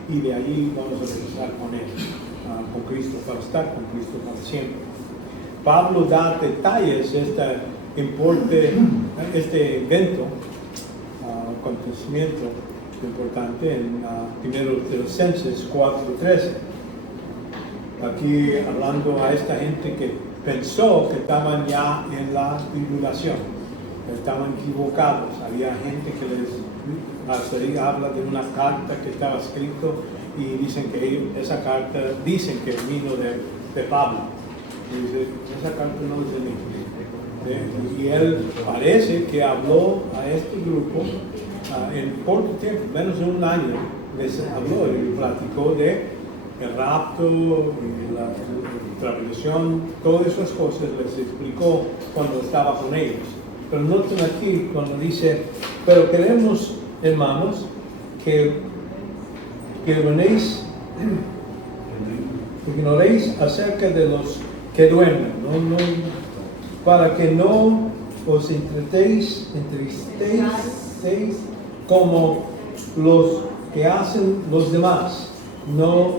y de allí vamos a regresar con él, con Cristo, para estar con Cristo para siempre. Pablo da detalles este evento, acontecimiento importante en 1 Tesalonicenses 4:13. Aquí hablando a esta gente que pensó que estaban ya en la tribulación, estaban equivocados. Había gente que habla de una carta que estaba escrito y dicen que esa carta vino de Pablo. Y dice, esa carta no es de mí. Y él parece que habló a este grupo en corto tiempo, menos de un año, les habló y platicó de el rapto y la tribulación, todas esas cosas les explicó cuando estaba con ellos. Pero noten aquí cuando dice, pero queremos, hermanos, que ignoréis acerca de los que duermen, para que no os entristéis como los que hacen los demás. No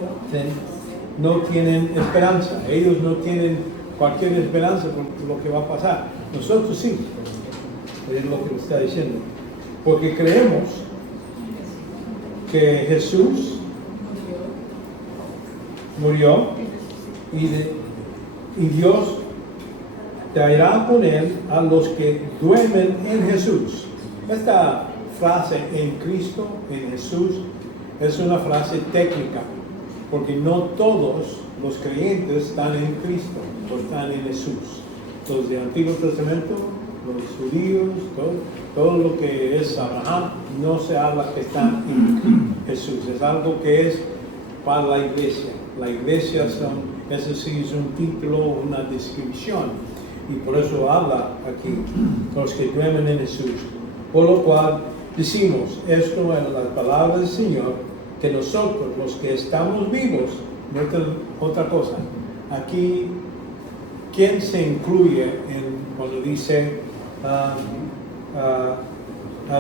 tienen esperanza. Ellos no tienen cualquier esperanza por lo que va a pasar. Nosotros sí. Es lo que está diciendo. Porque creemos que Jesús murió y Dios traerá con él a los que duermen en Jesús. Esta frase en Cristo, en Jesús, es una frase técnica, porque no todos los creyentes están en Cristo, o están en Jesús. Los del Antiguo Testamento, los judíos, todo lo que es Abraham, no se habla que están en Jesús. Es algo que es para la iglesia. La iglesia eso sí es un título, una descripción, y por eso habla aquí, los que duermen en Jesús. Por lo cual decimos esto en la palabra del Señor, que nosotros, los que estamos vivos, otra cosa, aquí, ¿quién se incluye cuando dice a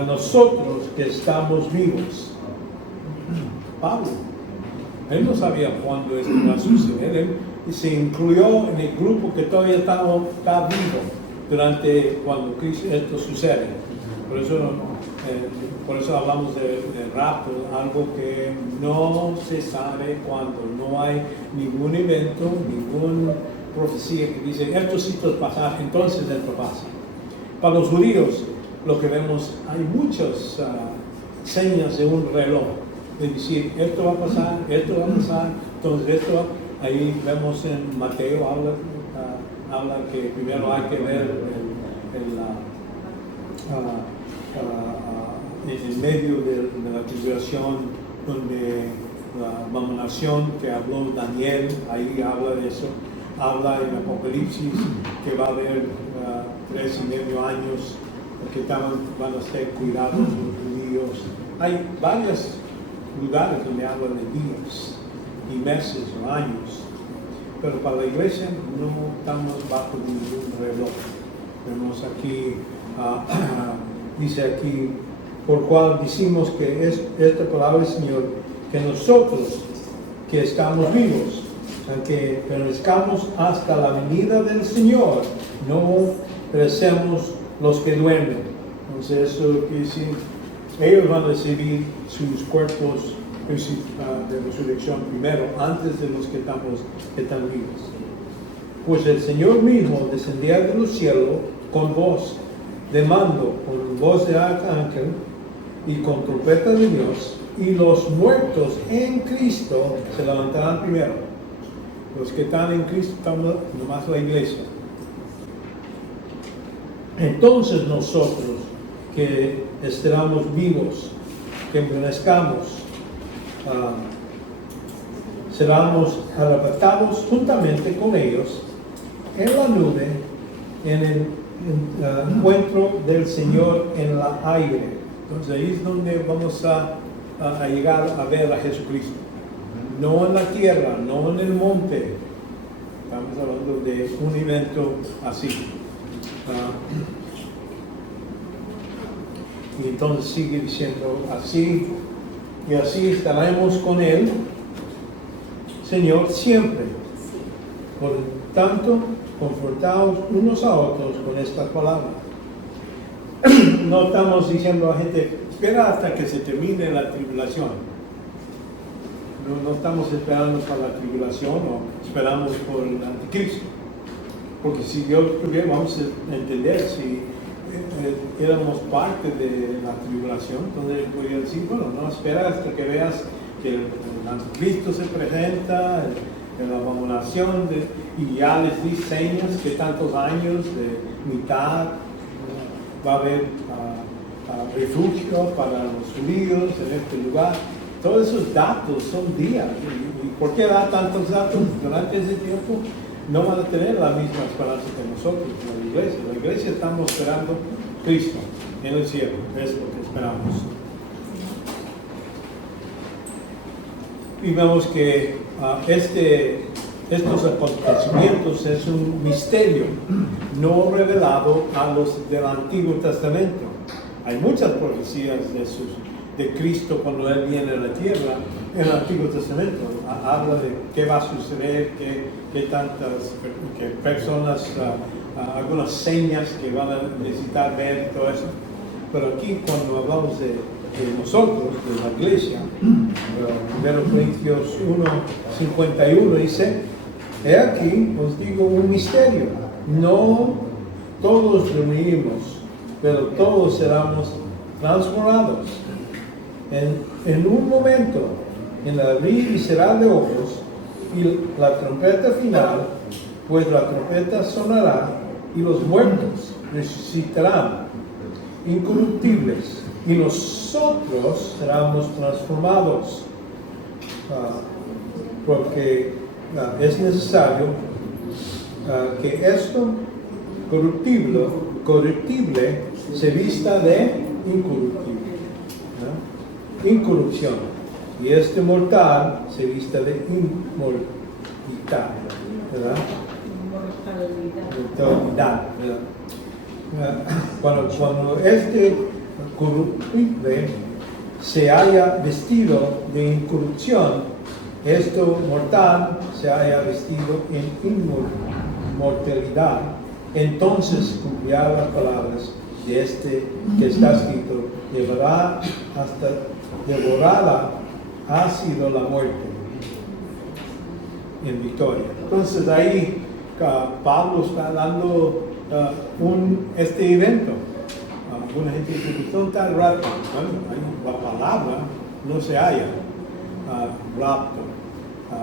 nosotros que estamos vivos? Pablo. Él no sabía cuándo esto va a suceder. Él se incluyó en el grupo que todavía está vivo durante cuando esto sucede. Por eso hablamos de rapto, algo que no se sabe cuándo. No hay ningún evento, ninguna profecía que dice esto sí va a pasar, entonces esto pasa. Para los judíos, lo que vemos, hay muchas señas de un reloj. Es decir, esto va a pasar, entonces esto, ahí vemos en Mateo, habla que primero hay que ver en el medio de la tribulación, donde la abominación que habló Daniel, ahí habla de eso, habla en Apocalipsis que va a haber 3.5 años que van a ser cuidados los judíos. Hay varios lugares donde hablan de días y meses o años, pero para la iglesia no estamos bajo ningún reloj. Vemos aquí, dice aquí, por cual decimos que es esta palabra del Señor, que nosotros que estamos vivos, que permanezcamos hasta la venida del Señor, no perecemos los que duermen. Entonces eso quiere decir, ellos van a recibir sus cuerpos de resurrección primero, antes de los que están vivos. Pues el Señor mismo descenderá de los cielos con voz de mando, con voz de arcángel y con trompeta de Dios, y los muertos en Cristo se levantarán primero. Los que están en Cristo estamos nomás la iglesia. Entonces nosotros que estaremos vivos, que permanezcamos, seremos arrebatados juntamente con ellos en la nube, en el encuentro del Señor en el aire. Entonces ahí es donde vamos a llegar a ver a Jesucristo. No en la tierra, no en el monte. Estamos hablando de un evento así. Y entonces sigue diciendo así, y así estaremos con Él, Señor, siempre. Por tanto, confortaos unos a otros con estas palabras. No estamos diciendo a la gente, espera hasta que se termine la tribulación. No estamos esperando para la tribulación o esperamos por el anticristo. Porque si Dios tuviera, vamos a entender si éramos parte de la tribulación, entonces podría decir, bueno, no espera hasta que veas que el anticristo se presenta, la abominación, y ya les di señas que tantos años de mitad va a haber refugio para los judíos en este lugar. Todos esos datos son días. ¿Y por qué da tantos datos? Durante ese tiempo no van a tener la misma esperanza que nosotros, la iglesia. La iglesia estamos esperando Cristo en el cielo, es lo que esperamos. Y vemos que estos acontecimientos es un misterio no revelado a los del Antiguo Testamento. Hay muchas profecías de Cristo cuando Él viene a la tierra en el Antiguo Testamento. Habla de qué va a suceder, qué tantas personas, algunas señas que van a necesitar ver y todo eso. Pero aquí cuando hablamos de nosotros, de la iglesia, 1 Corintios 1:51 dice, he aquí os digo un misterio, no todos reunimos, pero todos seremos transformados en un momento, en el abrir y cerrar de ojos, y la trompeta final, pues la trompeta sonará y los muertos resucitarán incorruptibles y nosotros seremos transformados, porque es necesario que esto corruptible se vista de incorrupción, y este mortal se vista de inmortalidad, ¿verdad? Mortalidad, ¿verdad? Cuando este corruptible se haya vestido de incorrupción, esto mortal se haya vestido en inmortalidad, entonces cumplirá las palabras de este que está escrito, devorada ha sido la muerte en victoria. Entonces ahí Pablo está dando este evento. Alguna gente dice que son tan rápidos. Bueno, la palabra no se halla, rapto.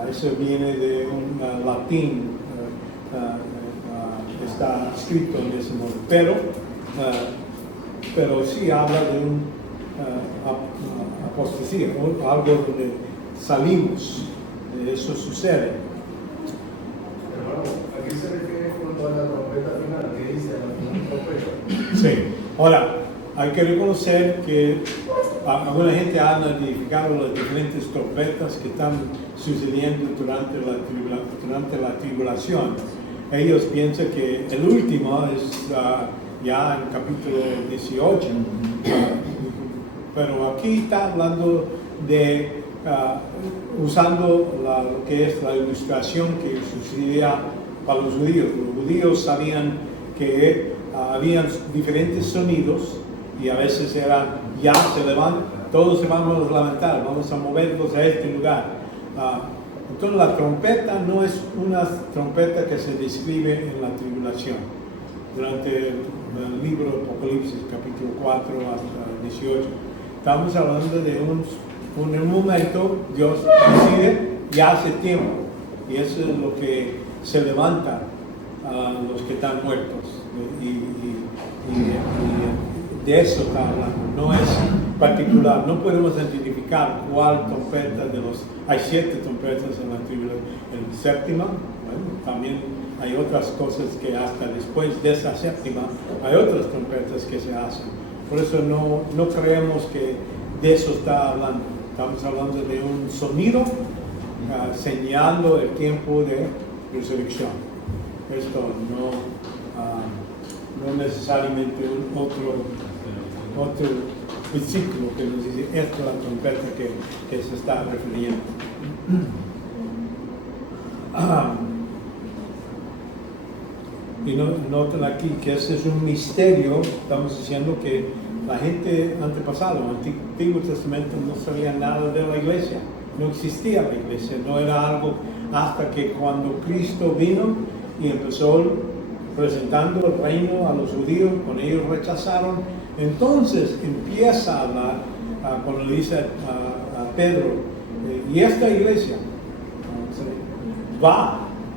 Eso viene de un latín, está escrito en ese modo. Pero sí habla de un apostasía, algo donde salimos. Eso sucede. ¿A qué se refiere cuando a la trompeta final? ¿Qué dice la trompeta? Sí. Ahora, hay que reconocer que alguna gente ha identificado las diferentes trompetas que están sucediendo durante la tribulación. Ellos piensan que el último es ya en capítulo 18. Pero aquí está hablando de usando lo que es la ilustración que sucedía para los judíos. Los judíos sabían que habían diferentes sonidos y a veces era ya se levantan, todos se van a levantar, vamos a movernos a este lugar. Entonces la trompeta no es una trompeta que se describe en la tribulación. Durante el libro de Apocalipsis, capítulo 4 hasta 18, estamos hablando de un en un momento Dios decide y hace tiempo. Y eso es lo que se levanta a los que están muertos. Y de eso está hablando. No es particular. No podemos identificar cuál trompeta de los... Hay 7 trompetas en la tribulación. En séptima, bueno, también hay otras cosas que hasta después de esa séptima hay otras trompetas que se hacen. Por eso no creemos que de eso está hablando. Estamos hablando de un sonido señalando el tiempo de resurrección. Esto no necesariamente otro versículo que nos dice esta es la trompeta que se está refiriendo. Y noten aquí que ese es un misterio. Estamos diciendo que la gente antepasada, en el Antiguo Testamento, no sabía nada de la iglesia. No existía la iglesia. No era algo hasta que cuando Cristo vino y empezó presentando el reino a los judíos, cuando ellos rechazaron, entonces empieza a hablar, cuando le dice a Pedro, y esta iglesia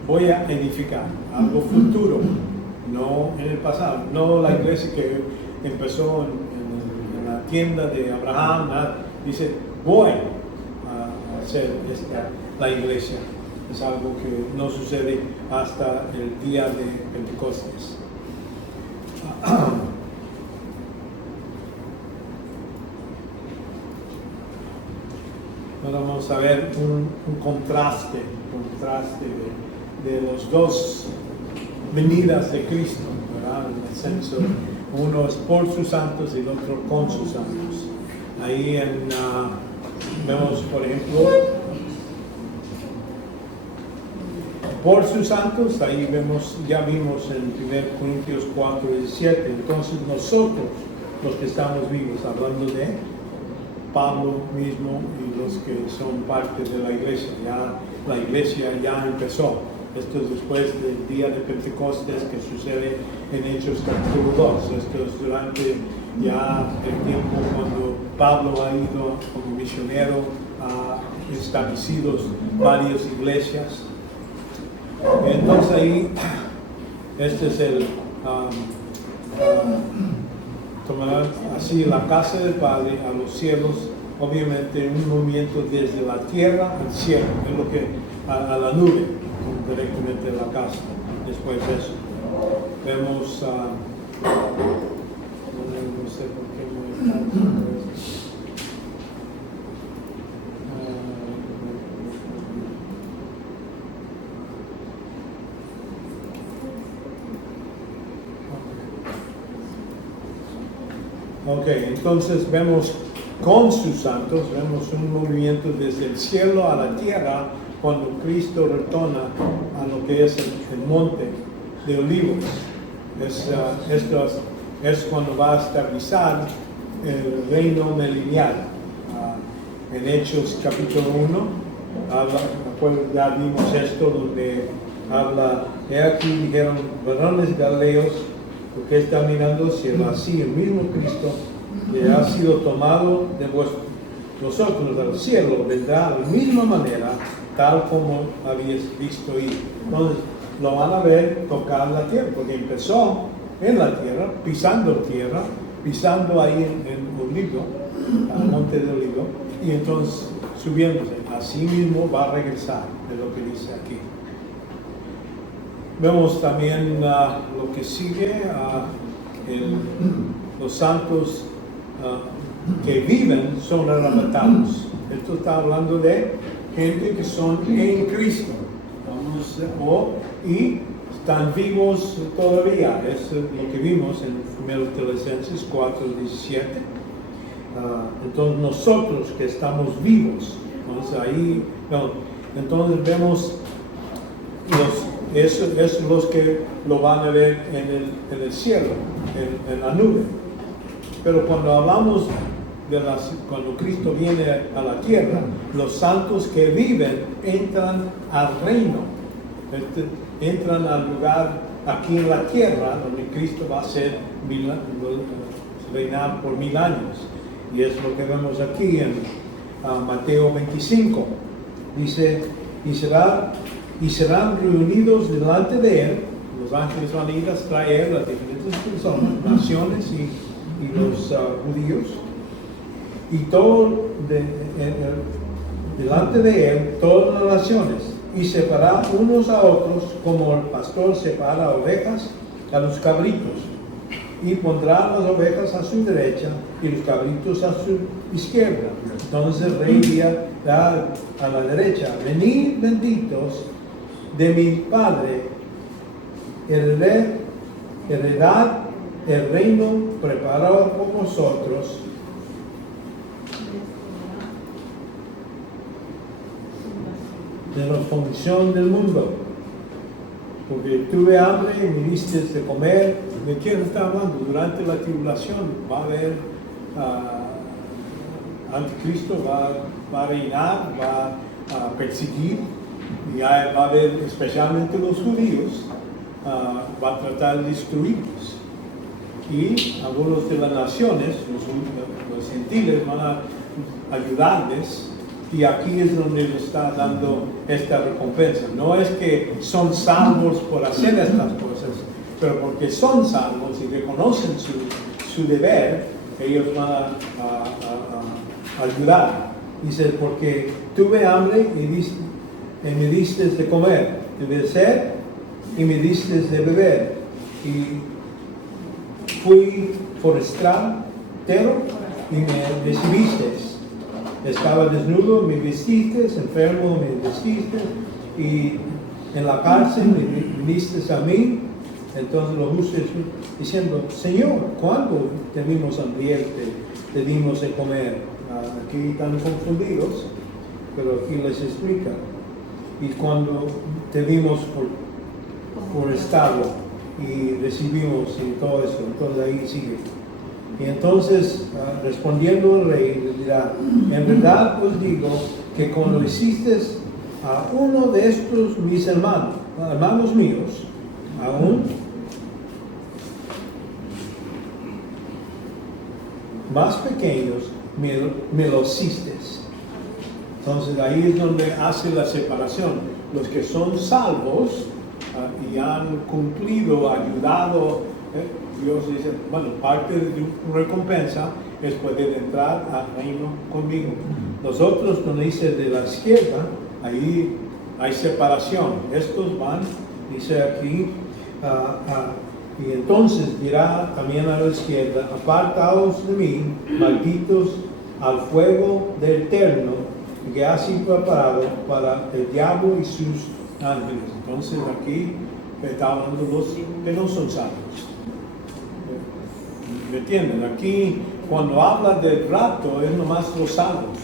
voy a edificar algo futuro, no en el pasado, no la iglesia que empezó en la tienda de Abraham, dice, voy a hacer la iglesia. Es algo que no sucede hasta el día de Pentecostés. Ahora vamos a ver un contraste de los dos venidas de Cristo, ¿verdad? En el senso, uno es por sus santos y el otro con sus santos. Ahí vemos, por ejemplo, por sus santos, ahí ya vimos en 1 Corintios 4:17. Entonces nosotros, los que estamos vivos, hablando de Pablo mismo y los que son parte de la iglesia, la iglesia ya empezó. Esto es después del día de Pentecostés que sucede en Hechos capítulo 2. Esto es durante ya el tiempo cuando Pablo ha ido como misionero a establecidos varias iglesias. Entonces ahí, este es tomar así la casa del Padre a los cielos, obviamente un movimiento desde la tierra al cielo, es lo que a la nube, directamente la casa. Después de eso, vemos, no sé por qué no está. Ok, entonces vemos con sus santos, vemos un movimiento desde el cielo a la tierra cuando Cristo retorna a lo que es el monte de Olivos. Esto es cuando va a estabilizar el reino milenial. En Hechos capítulo 1, ya vimos esto donde habla, he aquí dijeron, varones galileos, porque está mirando al cielo, así el mismo Cristo que ha sido tomado de vosotros del cielo, vendrá de la misma manera, tal como habéis visto ir. Entonces, lo van a ver tocar la tierra, porque empezó en la tierra, pisando ahí en Olivo, al monte de Olivo, y entonces subiéndose. Así mismo va a regresar, de lo que dice aquí. Vemos también lo que sigue, los santos que viven son arrebatados. Esto está hablando de gente que son en Cristo, y están vivos todavía. Es lo que vimos en 1 Tesalonicenses 4:17. Entonces nosotros que estamos vivos, entonces vemos los que lo van a ver en el cielo, en la nube. Pero cuando hablamos cuando Cristo viene a la tierra, los santos que viven entran al reino, entran al lugar aquí en la tierra donde Cristo va a reinar por 1000 años. Y es lo que vemos aquí Mateo 25. Dice, y serán reunidos delante de él. Los ángeles van a ir a traer a diferentes personas, naciones y los judíos. Y todo delante de él, todas las naciones. Y separar unos a otros como el pastor separa ovejas a los cabritos. Y pondrá las ovejas a su derecha y los cabritos a su izquierda. Entonces el rey dirá a la derecha: venid benditos de mi Padre, heredad el reino preparado por vosotros de la fundación del mundo. Porque tuve hambre y me diste de comer. ¿De quién está hablando? Durante la tribulación va a haber anticristo, va a reinar, va a perseguir, y va a haber, especialmente los judíos, va a tratar de destruirlos. Y algunos de las naciones, los gentiles, van a ayudarles. Y aquí es donde le está dando esta recompensa. No es que son salvos por hacer estas cosas, pero porque son salvos y reconocen su deber, ellos van a ayudar. Dice, porque tuve hambre y me diste de comer, tuve sed y me diste de beber, y fui forastero y me recibiste. Estaba desnudo, me vestiste, enfermo, me vestiste, y en la cárcel me viniste a mí. Entonces los justos diciendo: Señor, ¿cuándo te vimos hambriento, te dimos de comer? Aquí están confundidos, pero aquí les explica. Y cuando te vimos por estado y recibimos y todo eso, entonces ahí sigue. Y entonces, respondiendo el rey, le dirá: en verdad os digo que cuando hiciste a uno de estos mis hermanos míos, aún más pequeños, me lo hiciste. Entonces ahí es donde hace la separación. Los que son salvos y han cumplido, ayudado, Dios dice, bueno, parte de tu recompensa es poder entrar al reino conmigo. Los otros, donde dice de la izquierda, ahí hay separación. Estos van, dice aquí, y entonces dirá también a la izquierda: apartaos de mí, malditos, al fuego del eterno, que ha sido preparado para el diablo y sus ángeles. Entonces aquí está hablando de los que no son salvos. ¿Me entienden? Aquí, cuando habla del rapto, es nomás los salvos,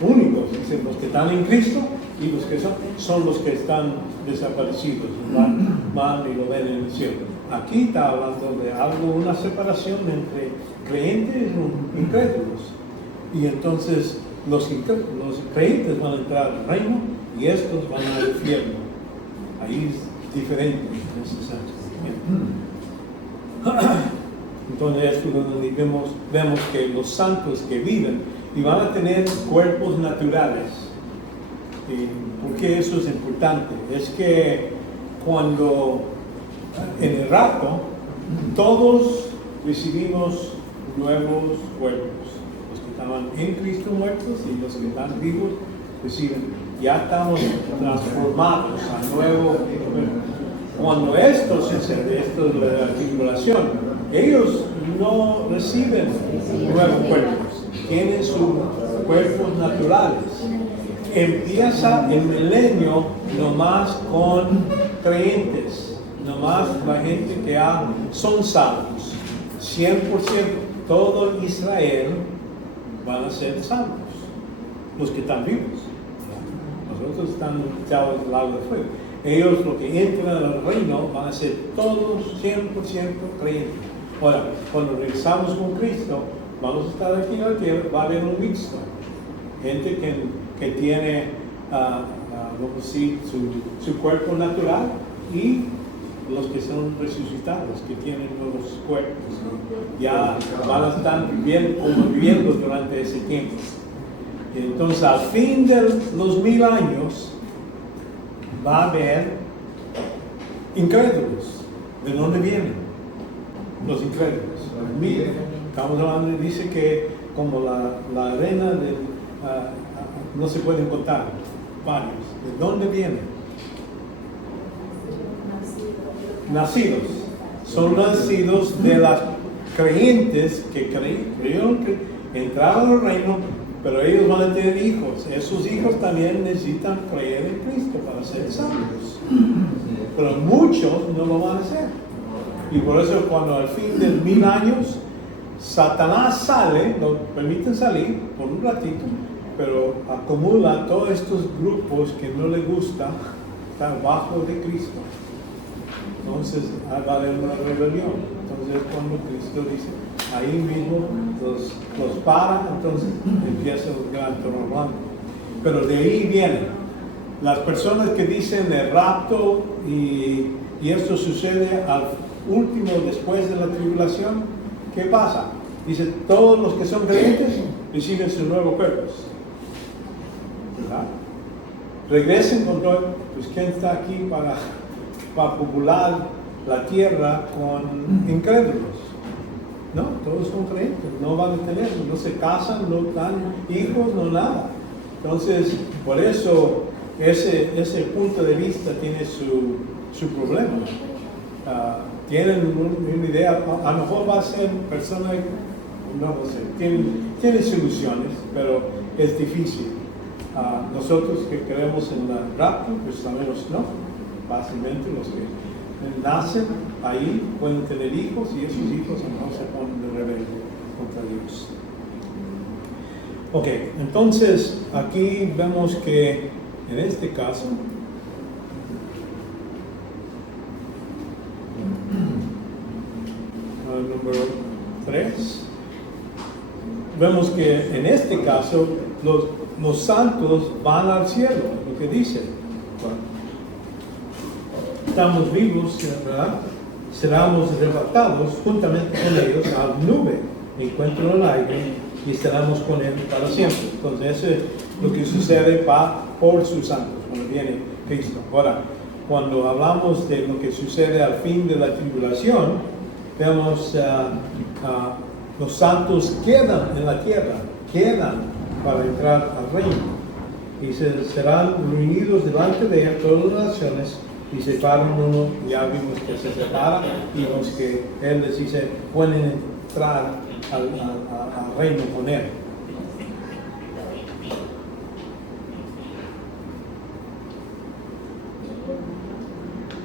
únicos, dicen los que están en Cristo, y los que son los que están desaparecidos, van y lo ven en el cielo. Aquí está hablando de algo, una separación entre creyentes y incrédulos. Y entonces los creyentes van a entrar al reino y estos van al infierno. Ahí es diferente en ese sentido. Entonces esto es donde vemos que los santos que viven y van a tener cuerpos naturales. ¿Por qué eso es importante? Es que cuando en el rapto todos recibimos nuevos cuerpos. Los que estaban en Cristo muertos y los que están vivos reciben. Ya estamos transformados a nuevo cuerpo. Cuando esto sucede, esto es la tribulación, ellos no reciben nuevos cuerpos, tienen sus cuerpos naturales. Empieza el milenio nomás con creyentes, nomás la gente que son salvos. 100%, todo Israel van a ser salvos, los que están vivos. Los otros están echados al lado de fuego. Ellos, los que entran al reino, van a ser todos 100% creyentes. Ahora, cuando regresamos con Cristo, vamos a estar aquí en la tierra, va a haber un mixto. Gente que tiene, vamos a decir, su cuerpo natural, y los que son resucitados, que tienen nuevos cuerpos, ¿no? Ya van a estar viviendo durante ese tiempo. Y entonces al fin de los 1000 años va a haber incrédulos. ¿De dónde vienen los incrédulos? Mire, estamos hablando, dice que como la arena no se pueden contar, varios. ¿De dónde vienen? Nacidos. Son nacidos de las creyentes que creyeron que entraron al reino, pero ellos van a tener hijos. Esos hijos también necesitan creer en Cristo para ser salvos. Pero muchos no lo van a hacer. Y por eso cuando al fin de 1000 años Satanás sale, lo permiten salir por un ratito, pero acumula todos estos grupos que no le gusta estar bajo de Cristo. Entonces va a haber una rebelión. Entonces cuando Cristo dice, ahí mismo los para, entonces empieza el gran trono blanco. Pero de ahí vienen las personas que dicen el rapto y esto sucede al último después de la tribulación. ¿Qué pasa? Dice, todos los que son creyentes reciben sus nuevos cuerpos. ¿Verdad? Regresen con todo. Pues ¿quién está aquí para popular la tierra con incrédulos? No, todos son creyentes, no van a tener, no se casan, no dan hijos, no nada. Entonces, por eso ese punto de vista tiene su problema. Tienen una idea, a lo mejor va a ser persona, no lo sé, tienen soluciones, pero es difícil. Nosotros que creemos en la rapto, pues sabemos no. Fácilmente los que nacen ahí pueden tener hijos y esos hijos no se ponen de rebelde contra Dios. Ok, entonces aquí vemos que en este caso número 3 vemos que en este caso los santos van al cielo, lo que dice. Estamos vivos, ¿verdad? Seremos arrebatados juntamente con ellos a la nube, encuentro en el aire, y estaremos con él para siempre. Entonces eso es lo que sucede por sus santos cuando viene Cristo. Ahora, cuando hablamos de lo que sucede al fin de la tribulación, vemos los santos quedan en la tierra, quedan para entrar al reino, y serán reunidos delante de él todas las naciones, y separan uno, ya vimos que se separa, y vimos que él les dice, pueden entrar al reino con él.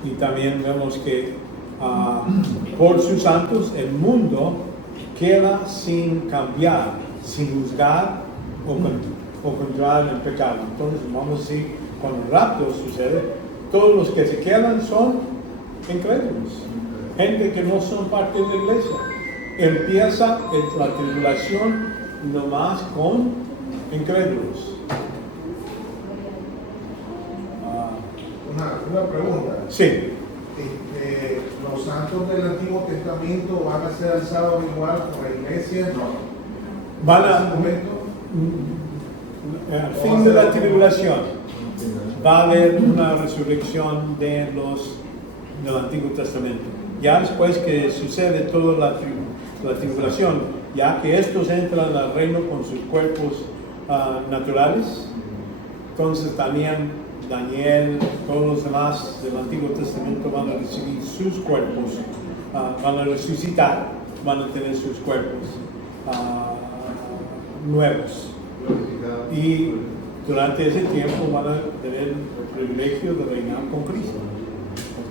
Y también vemos que por sus santos el mundo queda sin cambiar, sin juzgar o controlar el pecado. Entonces vamos a decir, cuando el rapto sucede, todos los que se quedan son incrédulos, gente que no son parte de la iglesia. Empieza la tribulación nomás con incrédulos. Una pregunta. Sí. ¿Los santos del Antiguo Testamento van a ser alzados igual por la iglesia? No. Van ¿En ese momento? Al fin de la tribulación va a haber una resurrección del Antiguo Testamento. Ya después que sucede toda la tribulación, ya que estos entran al reino con sus cuerpos naturales, entonces también Daniel, todos los demás del Antiguo Testamento van a recibir sus cuerpos, van a resucitar, van a tener sus cuerpos nuevos. Y durante ese tiempo van a tener el privilegio de reinar con Cristo,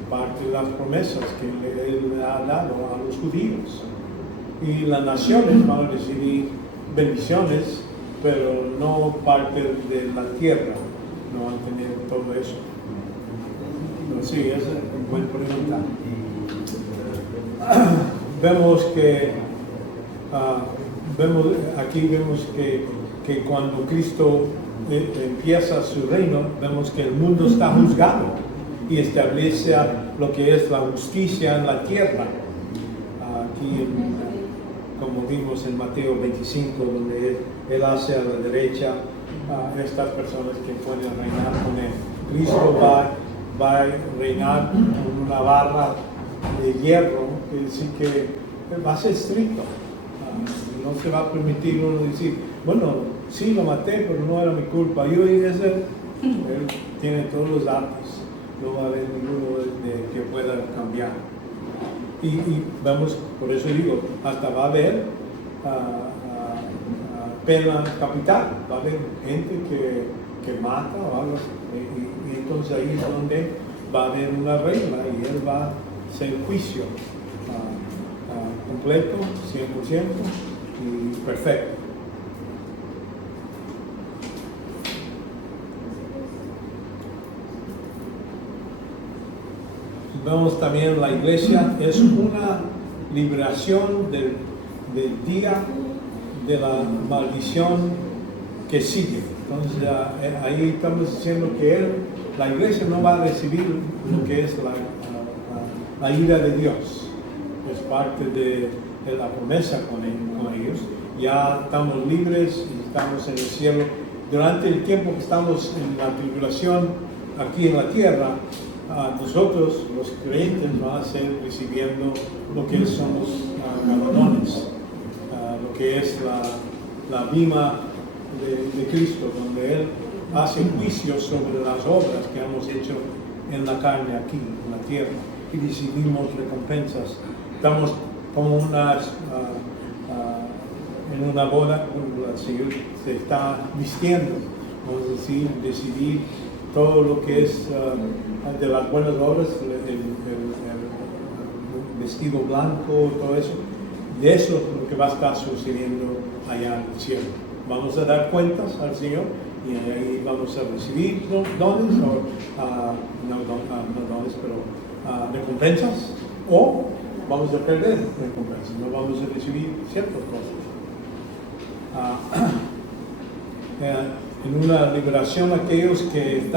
por parte de las promesas que Él le ha dado a los judíos. Y las naciones van a recibir bendiciones, pero no parte de la tierra, no van a tener todo eso. Sí, esa es una buena pregunta. Vemos que cuando Cristo empieza su reino, vemos que el mundo está juzgado y establece lo que es la justicia en la tierra. Aquí, como vimos en Mateo 25, donde él hace a la derecha estas personas que pueden reinar con Él. Cristo va a reinar con una barra de hierro, que decir que va a ser estricto. No se va a permitir uno decir, bueno, sí lo maté, pero no era mi culpa. Yo y ese, él tiene todos los datos, no va a haber ninguno que pueda cambiar. Y vamos, por eso digo, hasta va a haber pena capital, va a haber gente que mata o algo así. Y entonces ahí es donde va a haber una regla y él va a hacer juicio completo, 100% y perfecto. Vemos también la iglesia es una liberación del día de la maldición que sigue. Entonces ahí estamos diciendo que la iglesia no va a recibir lo que es la ira de Dios. Es parte de la promesa con ellos. Ya estamos libres y estamos en el cielo. Durante el tiempo que estamos en la tribulación aquí en la tierra, nosotros, los creyentes, van a ser recibiendo lo que son los galardones, lo que es la bima de Cristo, donde Él hace juicio sobre las obras que hemos hecho en la carne aquí, en la tierra, y recibimos recompensas. Estamos como en una boda, el Señor se está vistiendo, vamos a decir, recibir todo lo que es de las buenas obras, el vestido blanco, todo eso. De eso es lo que va a estar sucediendo allá en el cielo. Vamos a dar cuentas al Señor y ahí vamos a recibir dones, no dones, pero recompensas, o vamos a perder recompensas, no vamos a recibir ciertas cosas. En una liberación, aquellos que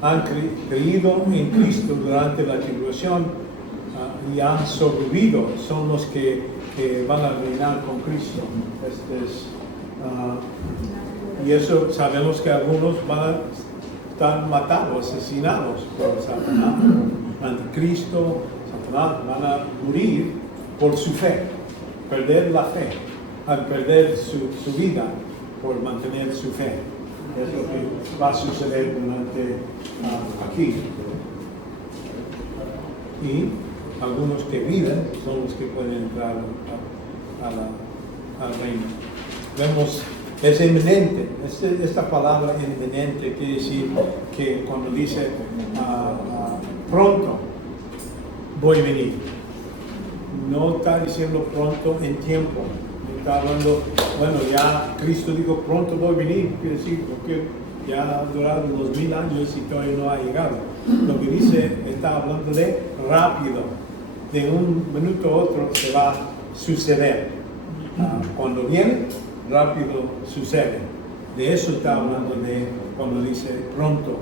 han creído en Cristo durante la tribulación y han sobrevivido son los que van a reinar con Cristo. Y eso sabemos que algunos van a estar matados, asesinados por Satanás, por Anticristo. Satanás van a morir por su fe, perder la fe, al perder su vida por mantener su fe. Es lo que va a suceder durante aquí. Y algunos que viven son los que pueden entrar al reino. Vemos, es inminente. Esta palabra inminente quiere decir que cuando dice pronto voy a venir, no está diciendo pronto en tiempo. Está hablando, bueno, ya Cristo dijo pronto voy a venir, quiere decir porque ya ha durado 2000 años y todavía no ha llegado. Lo que dice, está hablando de rápido, de un minuto a otro se va a suceder. Cuando viene, rápido sucede. De eso está hablando de cuando dice pronto,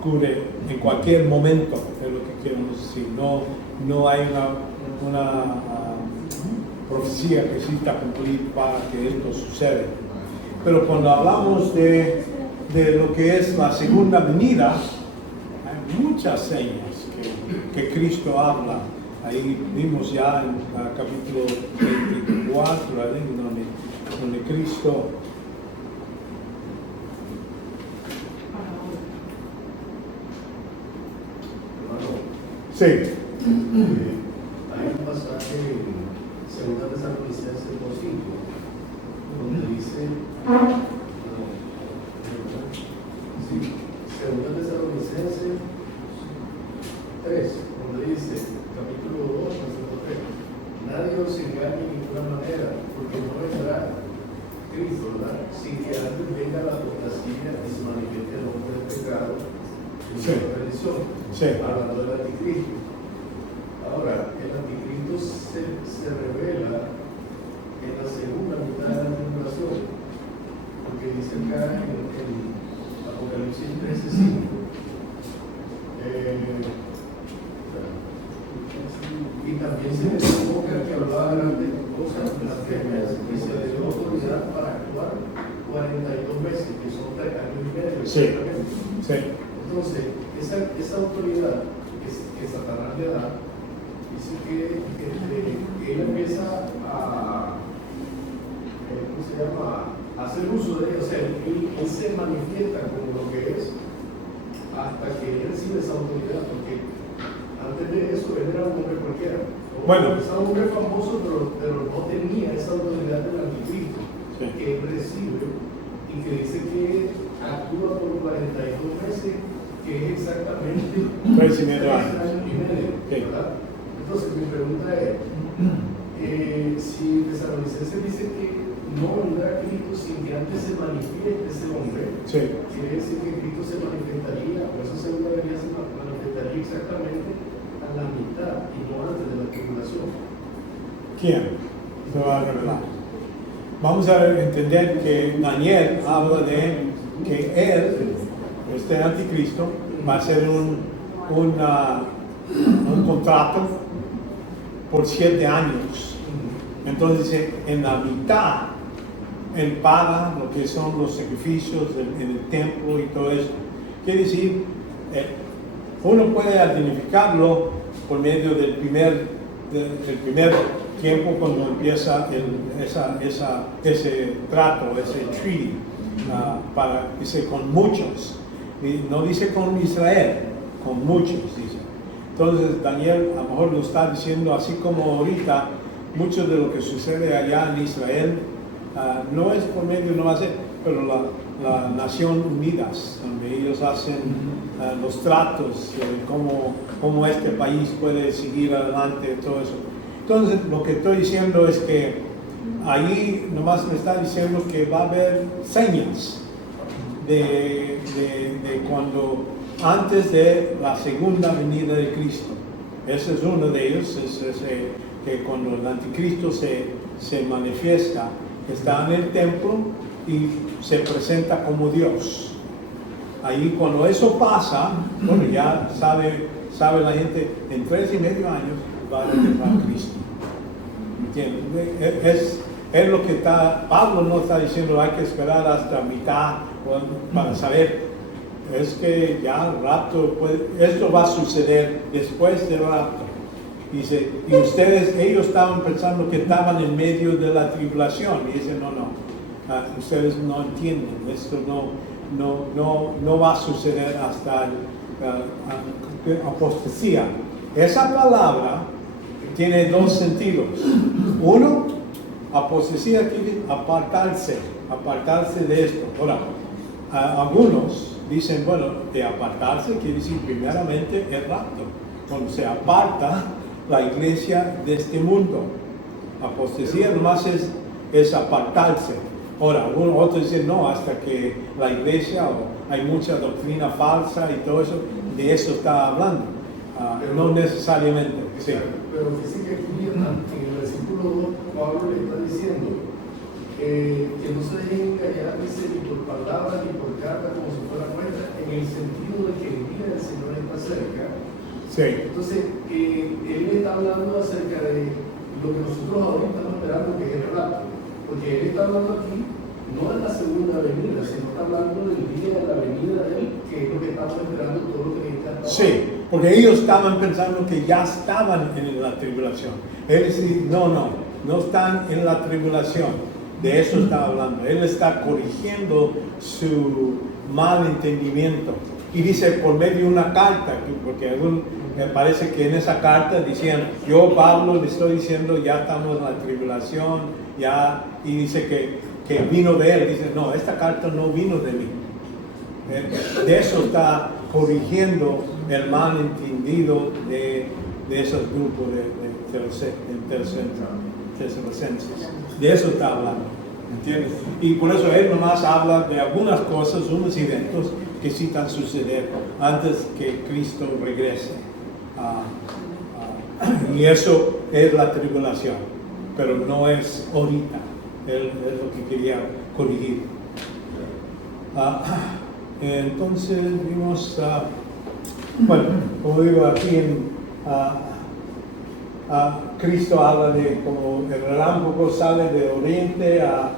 ocurre en cualquier momento, es lo que queremos decir. No hay una profecía que sí está cumplida para que esto suceda. Pero cuando hablamos de lo que es la segunda venida, hay muchas señas que Cristo habla. Ahí vimos ya en capítulo 24, donde Cristo sí. Hay un pasaje en 2 Tesalonicenses 2:5 donde dice, 2 Tesalonicenses 3, donde dice, capítulo 2, versículo 3, nadie os engañe de ninguna manera, porque no vendrá Cristo, ¿verdad? Sin que antes venga la apostasía y se manifieste el hombre del pecado y la perdición, hablando del anticristo. Ahora, el anticristo se revela en la segunda mitad de la tribulación, porque dice acá en Apocalipsis 13:5. Y también se les boca que hablaba grandes cosas, blasfemias, y se le dio autoridad para actuar 42 meses, que son 3 años y medio. Sí. exactamente. Sí. Entonces, esa autoridad que Satanás le da, dice que él empieza a, ¿cómo se llama?, a hacer uso de ella. O sea, él se manifiesta como lo que es hasta que él recibe esa autoridad, porque antes de eso él era un hombre cualquiera. Bueno. Era un hombre famoso, pero no tenía esa autoridad del anticristo Sí. que él recibe y que dice que actúa por 42 meses, que es exactamente 3 y medio 3 años. años y medio, Sí. ¿verdad? Entonces mi pregunta es, si Tesalonicenses dice que no vendrá Cristo sin que antes se manifieste ese hombre, Sí. quiere decir que Cristo se manifestaría, o esa segunda venida se manifestaría exactamente a la mitad y no antes de la tribulación. ¿Quién se va a revelar? Vamos a entender que Daniel habla de que él, este anticristo, va a hacer un contrato por 7 años. Entonces dice, en la mitad, él paga lo que son los sacrificios en el templo y todo eso. Quiere decir, uno puede identificarlo por medio del primer tiempo cuando empieza ese trato, ese treaty, dice con muchos, y no dice con Israel, con muchos, dice. Entonces Daniel a lo mejor lo está diciendo así como ahorita, mucho de lo que sucede allá en Israel, no es por medio, no va a ser, pero la Nación Unidas, donde ellos hacen los tratos, cómo este país puede seguir adelante, todo eso. Entonces, lo que estoy diciendo es que ahí nomás me está diciendo que va a haber señas de cuando, antes de la segunda venida de Cristo. Ese es uno de ellos, es que cuando el anticristo se manifiesta, está en el templo y se presenta como Dios. Ahí cuando eso pasa, bueno, ya sabe la gente, en 3 y medio años va a regresar a Cristo. ¿Entiendes? Es lo que Pablo no está diciendo, hay que esperar hasta mitad para saber. Es que ya el rapto, esto va a suceder después del rapto. Dice, y ellos estaban pensando que estaban en medio de la tribulación. Y dice, no, ustedes no entienden, esto no va a suceder hasta la apostasía. Esa palabra tiene 2 sentidos. Uno, apostasía quiere apartarse de esto. Ahora, algunos dicen, bueno, de apartarse quiere decir primeramente el rapto, cuando se aparta la iglesia de este mundo. Apostasía nomás es apartarse. Ahora, otros dicen, no, hasta que la iglesia, hay mucha doctrina falsa y todo eso, de eso está hablando. No necesariamente. Sí. Pero fíjense que aquí en el versículo 2, Pablo le está diciendo que no se dejen engañar, dice, ni por palabra ni por carta, como si fuera muestra, en el sentido de que el día del Señor está cerca. Sí. Entonces, él está hablando acerca de lo que nosotros ahora estamos esperando, que es el rapto. Porque él está hablando aquí no de la segunda venida, sino está hablando del día de la venida de él, que es lo que estamos esperando todos los creyentes. Sí, porque ellos estaban pensando que ya estaban en la tribulación. Él dice, no están en la tribulación. De eso está hablando. Él está corrigiendo su mal entendimiento. Y dice por medio de una carta, porque me parece que en esa carta decían, yo Pablo le estoy diciendo, ya estamos en la tribulación, ya, y dice que vino de él. Dice, no, esta carta no vino de mí. De eso está corrigiendo el mal entendido de esos grupos de tesalonicenses. De eso está hablando, ¿entiendes? Y por eso él nomás habla de algunas cosas, unos eventos que sí están sucediendo antes que Cristo regrese. Y eso es la tribulación, pero no es ahorita. Él es lo que quería corregir. Entonces vimos, bueno, como digo aquí Cristo habla de como el relámpago sale de oriente a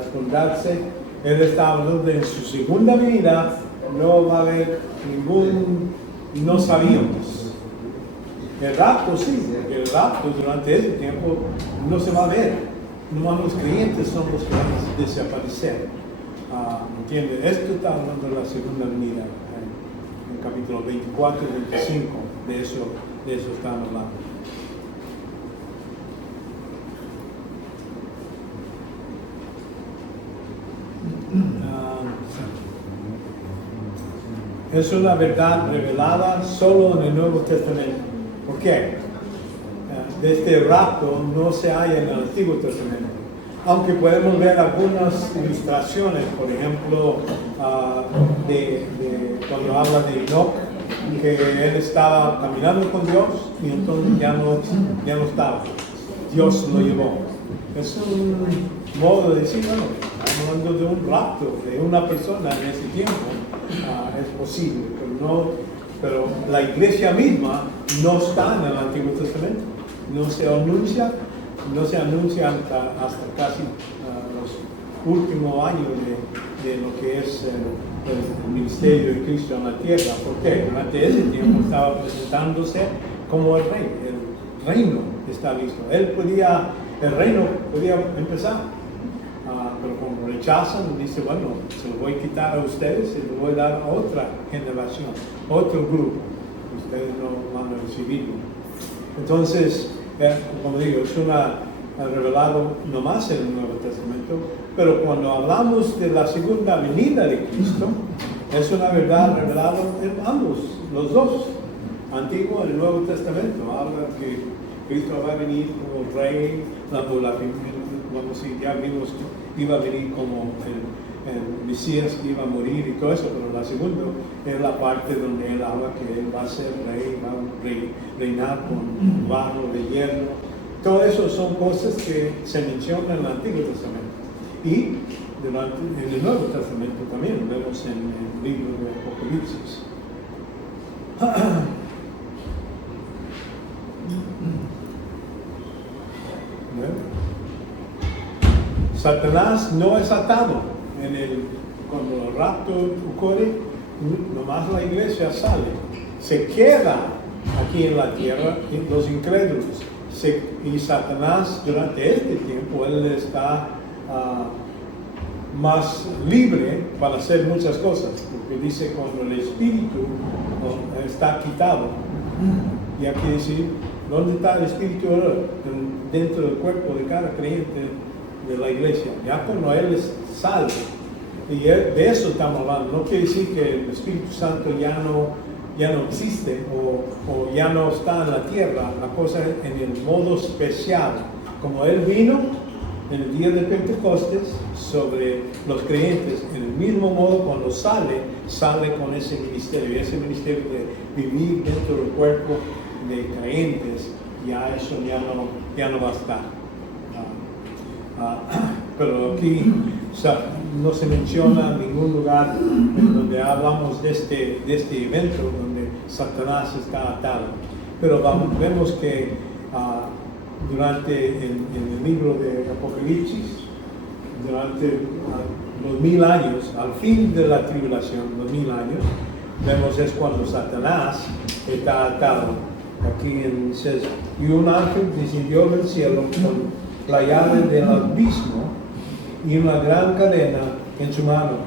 esconderse. Él está hablando de su segunda venida, no va a haber no sabíamos. El rapto sí, el rapto durante ese tiempo no se va a ver. Nomás los creyentes son los que van a desaparecer. ¿Entiendes? Esto está hablando de la segunda venida, en capítulo 24 y 25, de eso están hablando. Es una verdad revelada solo en el Nuevo Testamento. ¿Por qué? De este rapto no se halla en el Antiguo Testamento. Aunque podemos ver algunas ilustraciones, por ejemplo, de cuando habla de Enoch, que él estaba caminando con Dios y entonces ya no estaba. Dios lo llevó. Es un modo de decir, bueno, estamos hablando de un rapto de una persona en ese tiempo. Es posible, pero la iglesia misma no está en el Antiguo Testamento. No se anuncia hasta casi los últimos años de lo que es el ministerio de Cristo en la tierra. ¿Por qué? Durante ese tiempo estaba presentándose como el rey. El reino está listo. El reino podía empezar. Pero como rechazan, dice, bueno, se lo voy a quitar a ustedes y lo voy a dar a otra generación, otro grupo. Ustedes no van a recibirlo. Entonces, como digo, es revelado no más en el Nuevo Testamento, pero cuando hablamos de la segunda venida de Cristo, es una verdad revelada en ambos, los dos, Antiguo y el Nuevo Testamento. Habla que Cristo va a venir como rey, vamos a decir, ya vimos que iba a venir como el Mesías que iba a morir y todo eso, pero la segunda es la parte donde él habla que él va a ser rey, va a reinar con barro de hierro. Todo eso son cosas que se mencionan en el Antiguo Testamento. Y en el Nuevo Testamento también lo vemos en el libro de Apocalipsis. Satanás no es atado cuando el rapto ocurre, nomás la iglesia sale, se queda aquí en la tierra, los incrédulos, y Satanás durante este tiempo, él está más libre para hacer muchas cosas, porque dice cuando el espíritu está quitado, y aquí dice, ¿dónde está el espíritu ahora? Dentro del cuerpo de cada creyente de la iglesia. Ya cuando él sale, y de eso estamos hablando, no quiere decir que el Espíritu Santo ya no existe o ya no está en la tierra. La cosa es en el modo especial, como él vino en el día de Pentecostés sobre los creyentes, en el mismo modo cuando sale con ese ministerio de vivir dentro del cuerpo de creyentes. Ya eso ya no va a estar. Pero aquí no se menciona ningún lugar en donde hablamos de este evento donde Satanás está atado. Pero vemos que durante en el libro de Apocalipsis, durante los 1000 años, al fin de la tribulación, los 1000 años, vemos es cuando Satanás está atado. Aquí dice, y un ángel descendió del cielo con la llave del abismo y una gran cadena en su mano,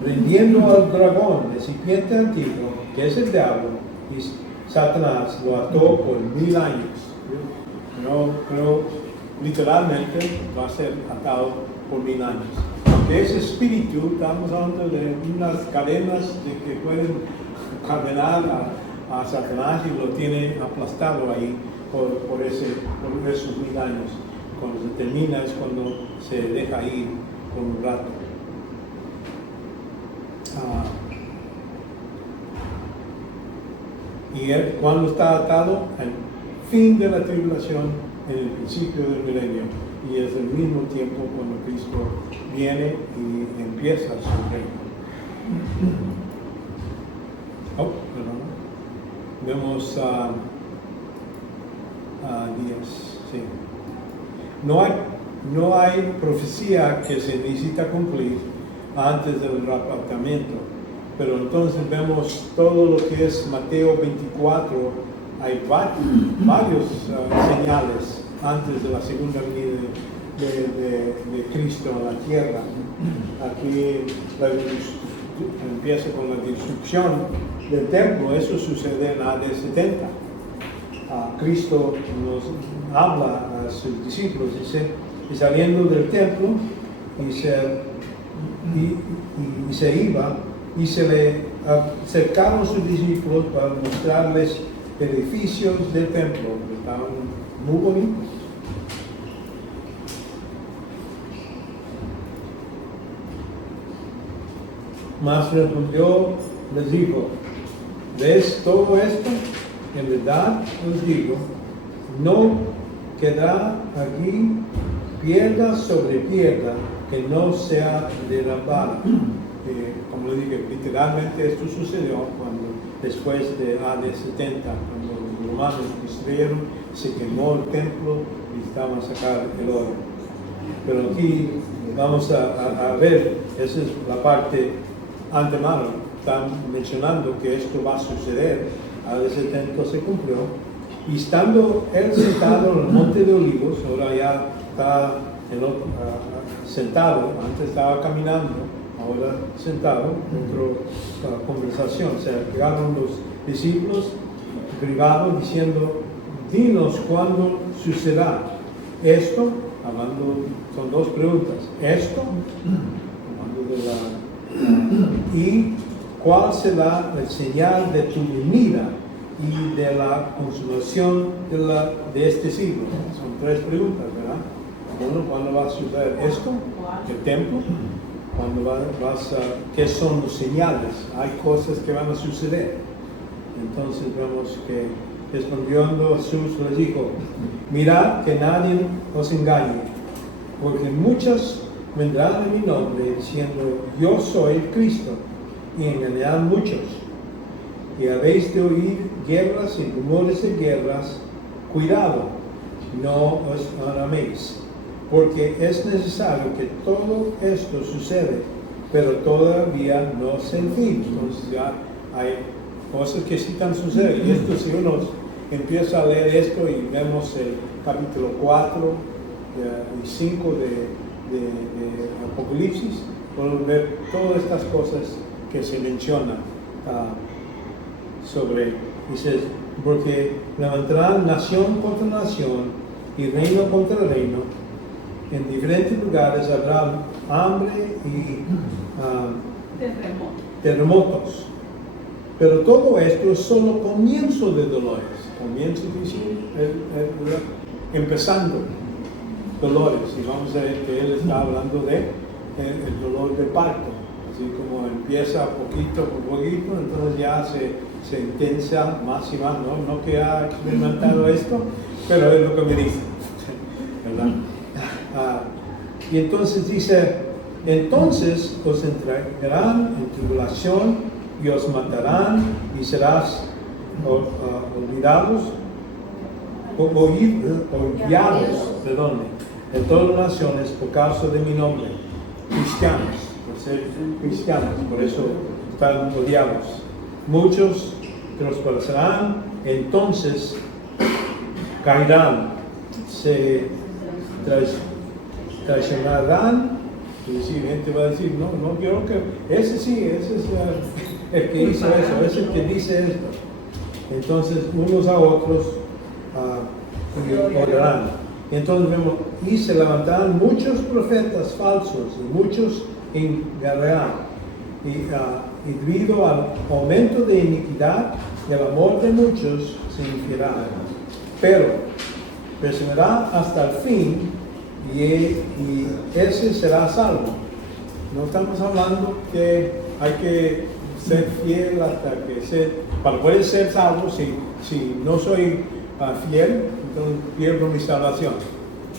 prendiendo al dragón, el serpiente antiguo, que es el diablo, y Satanás lo ató por 1000 años. Pero literalmente va a ser atado por 1000 años. Porque ese espíritu, estamos hablando de unas cadenas de que pueden condenar a Satanás y lo tiene aplastado ahí por esos 1000 años. Cuando se termina es cuando se deja ir por un rato. Y él, cuando está atado, al fin de la tribulación, en el principio del milenio, y es el mismo tiempo cuando Cristo viene y empieza su reino. Vemos 10, sí. No hay no hay profecía que se necesita cumplir antes del arrebatamiento. Pero entonces vemos todo lo que es Mateo 24, hay varios señales antes de la segunda venida de Cristo en la tierra. Aquí empieza con la destrucción del templo, eso sucede en AD 70. Cristo nos habla a sus discípulos, dice, y saliendo del templo, y se iba, y se le acercaron sus discípulos para mostrarles edificios del templo, que estaban muy bonitos. Mas respondió, les dijo, ¿ves todo esto? En verdad os digo, no quedará aquí piedra sobre piedra que no sea derribada. Como le dije, literalmente esto sucedió después de AD 70, cuando los romanos destruyeron, se quemó el templo y estaban a sacar el oro. Pero aquí vamos a ver, esa es la parte antemano, están mencionando que esto va a suceder. AD 70 se cumplió, y estando él sentado en el monte de Olivos, ahora ya está sentado, antes estaba caminando, ahora sentado, otra conversación, se llegaron los discípulos privados diciendo, dinos cuándo sucederá esto, hablando, son dos preguntas, esto, hablando de y cuál será la señal de tu venida y de la consumación de este siglo. Son tres preguntas, ¿verdad? Uno, ¿cuándo va a suceder esto? El templo. ¿Qué son los señales? Hay cosas que van a suceder. Entonces vemos que respondiendo Jesús les dijo, mirad que nadie os engañe, porque muchos vendrán en mi nombre diciendo, yo soy el Cristo, y engañarán muchos. Y habéis de oír guerras y rumores de guerras, cuidado, no os alarméis, porque es necesario que todo esto sucede, pero todavía no es el fin. Entonces ya hay cosas que sí están sucediendo. Y esto, si uno empieza a leer esto y vemos el capítulo 4 y 5 de Apocalipsis, podemos ver todas estas cosas que se mencionan sobre, dice, porque levantarán nación contra nación y reino contra reino. En diferentes lugares habrá hambre y terremotos. Pero todo esto es solo comienzo de dolores. Comienzo, dice, empezando dolores. Y vamos a ver que él está hablando de el dolor de parto. Así como empieza poquito por poquito, entonces ya se intensa más y más. No que ha experimentado esto, pero es lo que me dice, ¿verdad? Y entonces dice, entonces os entregarán en tribulación y os matarán y serás odiados en todas las naciones por causa de mi nombre, cristianos, por ser cristianos, por eso están odiados. Muchos prosperarán, entonces caerán, se traicionarán, y si gente va a decir, no quiero que, ese es el que hizo eso, ese es el que dice esto. Entonces unos a otros orarán. Entonces vemos, y se levantarán muchos profetas falsos y muchos engañarán. Y debido al aumento de iniquidad y al amor de muchos se infierán. Pero perseverará hasta el fin y ese será salvo. No estamos hablando que hay que ser fiel hasta que para poder ser salvo. Si no soy fiel, entonces pierdo mi salvación.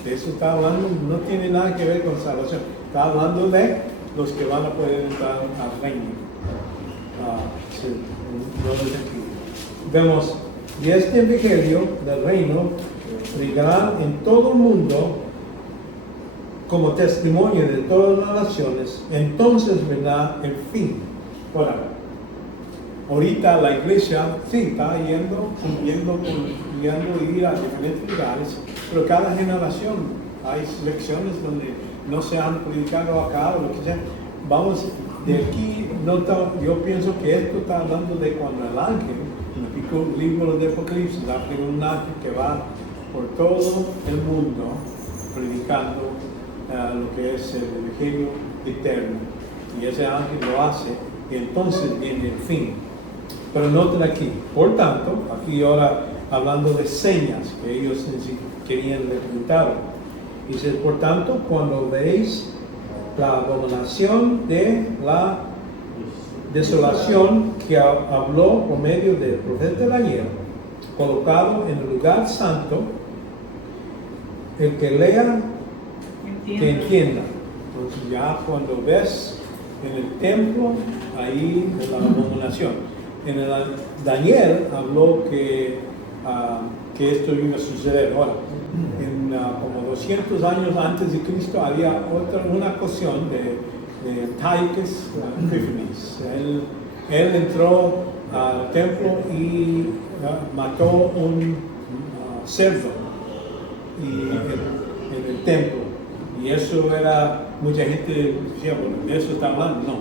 De eso está hablando, no tiene nada que ver con salvación. Está hablando de los que van a poder entrar al reino. Vemos, y este evangelio del reino llegará en todo el mundo como testimonio de todas las naciones, entonces vendrá el fin. Ahora, ahorita la iglesia sí está yendo ir a diferentes lugares, pero cada generación hay lecciones donde no se han predicado acá o lo que sea. Vamos, de aquí, yo pienso que esto está hablando de cuando el ángel, en el libro de Apocalipsis, habla de un ángel que va por todo el mundo predicando lo que es el evangelio eterno. Y ese ángel lo hace, y entonces viene el fin. Pero noten aquí, por tanto, aquí ahora hablando de señas que ellos querían preguntar. Dice, por tanto, cuando veis la abominación de la desolación que habló por medio del profeta Daniel, colocado en el lugar santo, el que lea, que entienda. Entonces ya cuando ves en el templo, ahí en la abominación. En el Daniel habló que esto iba a suceder. Ahora, como 200 años antes de Cristo había una cuestión de Antiochus Epiphanes. Él entró al templo y mató un cerdo en el templo. Y eso era, mucha gente decía, bueno, de eso está hablando. No,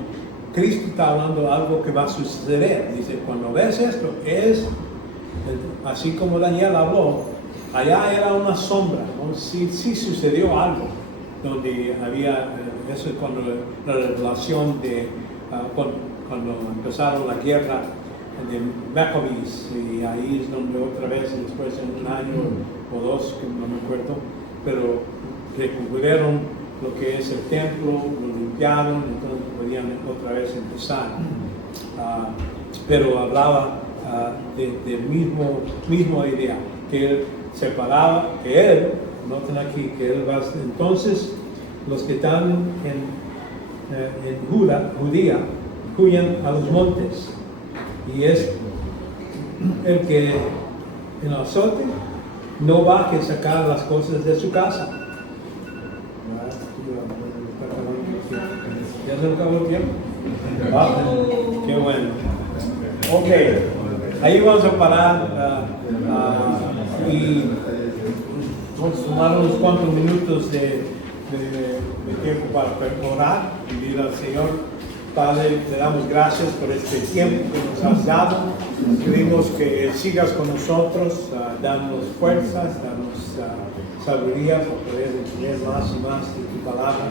Cristo está hablando de algo que va a suceder. Dice, cuando ves esto, es así como Daniel habló, allá era una sombra, ¿no? Sí sucedió algo, donde había, eso es cuando la revelación de, cuando empezaron la guerra de Maccabees, y ahí es donde otra vez, después de un año o dos, que no me acuerdo, pero recubrieron lo que es el templo, lo limpiaron, entonces podían otra vez empezar. Pero hablaba de misma idea, que él separaba, que él, noten aquí, que él va, entonces los que están en Judía, huyen a los montes, y es el que en el azote no va a sacar las cosas de su casa. ¿Ya se acabó el tiempo? Qué bueno. Ok, ahí vamos a parar y vamos a tomar unos cuantos minutos de tiempo para orar y pedir al Señor. Padre, te damos gracias por este tiempo que nos has dado. Pedimos que sigas con nosotros, danos fuerzas, danos sabiduría para poder entender más y más de tu palabra.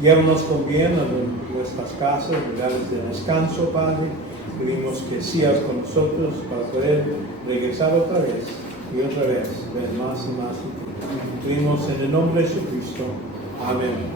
Llévanos con bien a nuestras casas, lugares de descanso, Padre. Pedimos que sigas con nosotros para poder regresar otra vez y otra vez, ver más y más. Pedimos en el nombre de Jesucristo. Amén.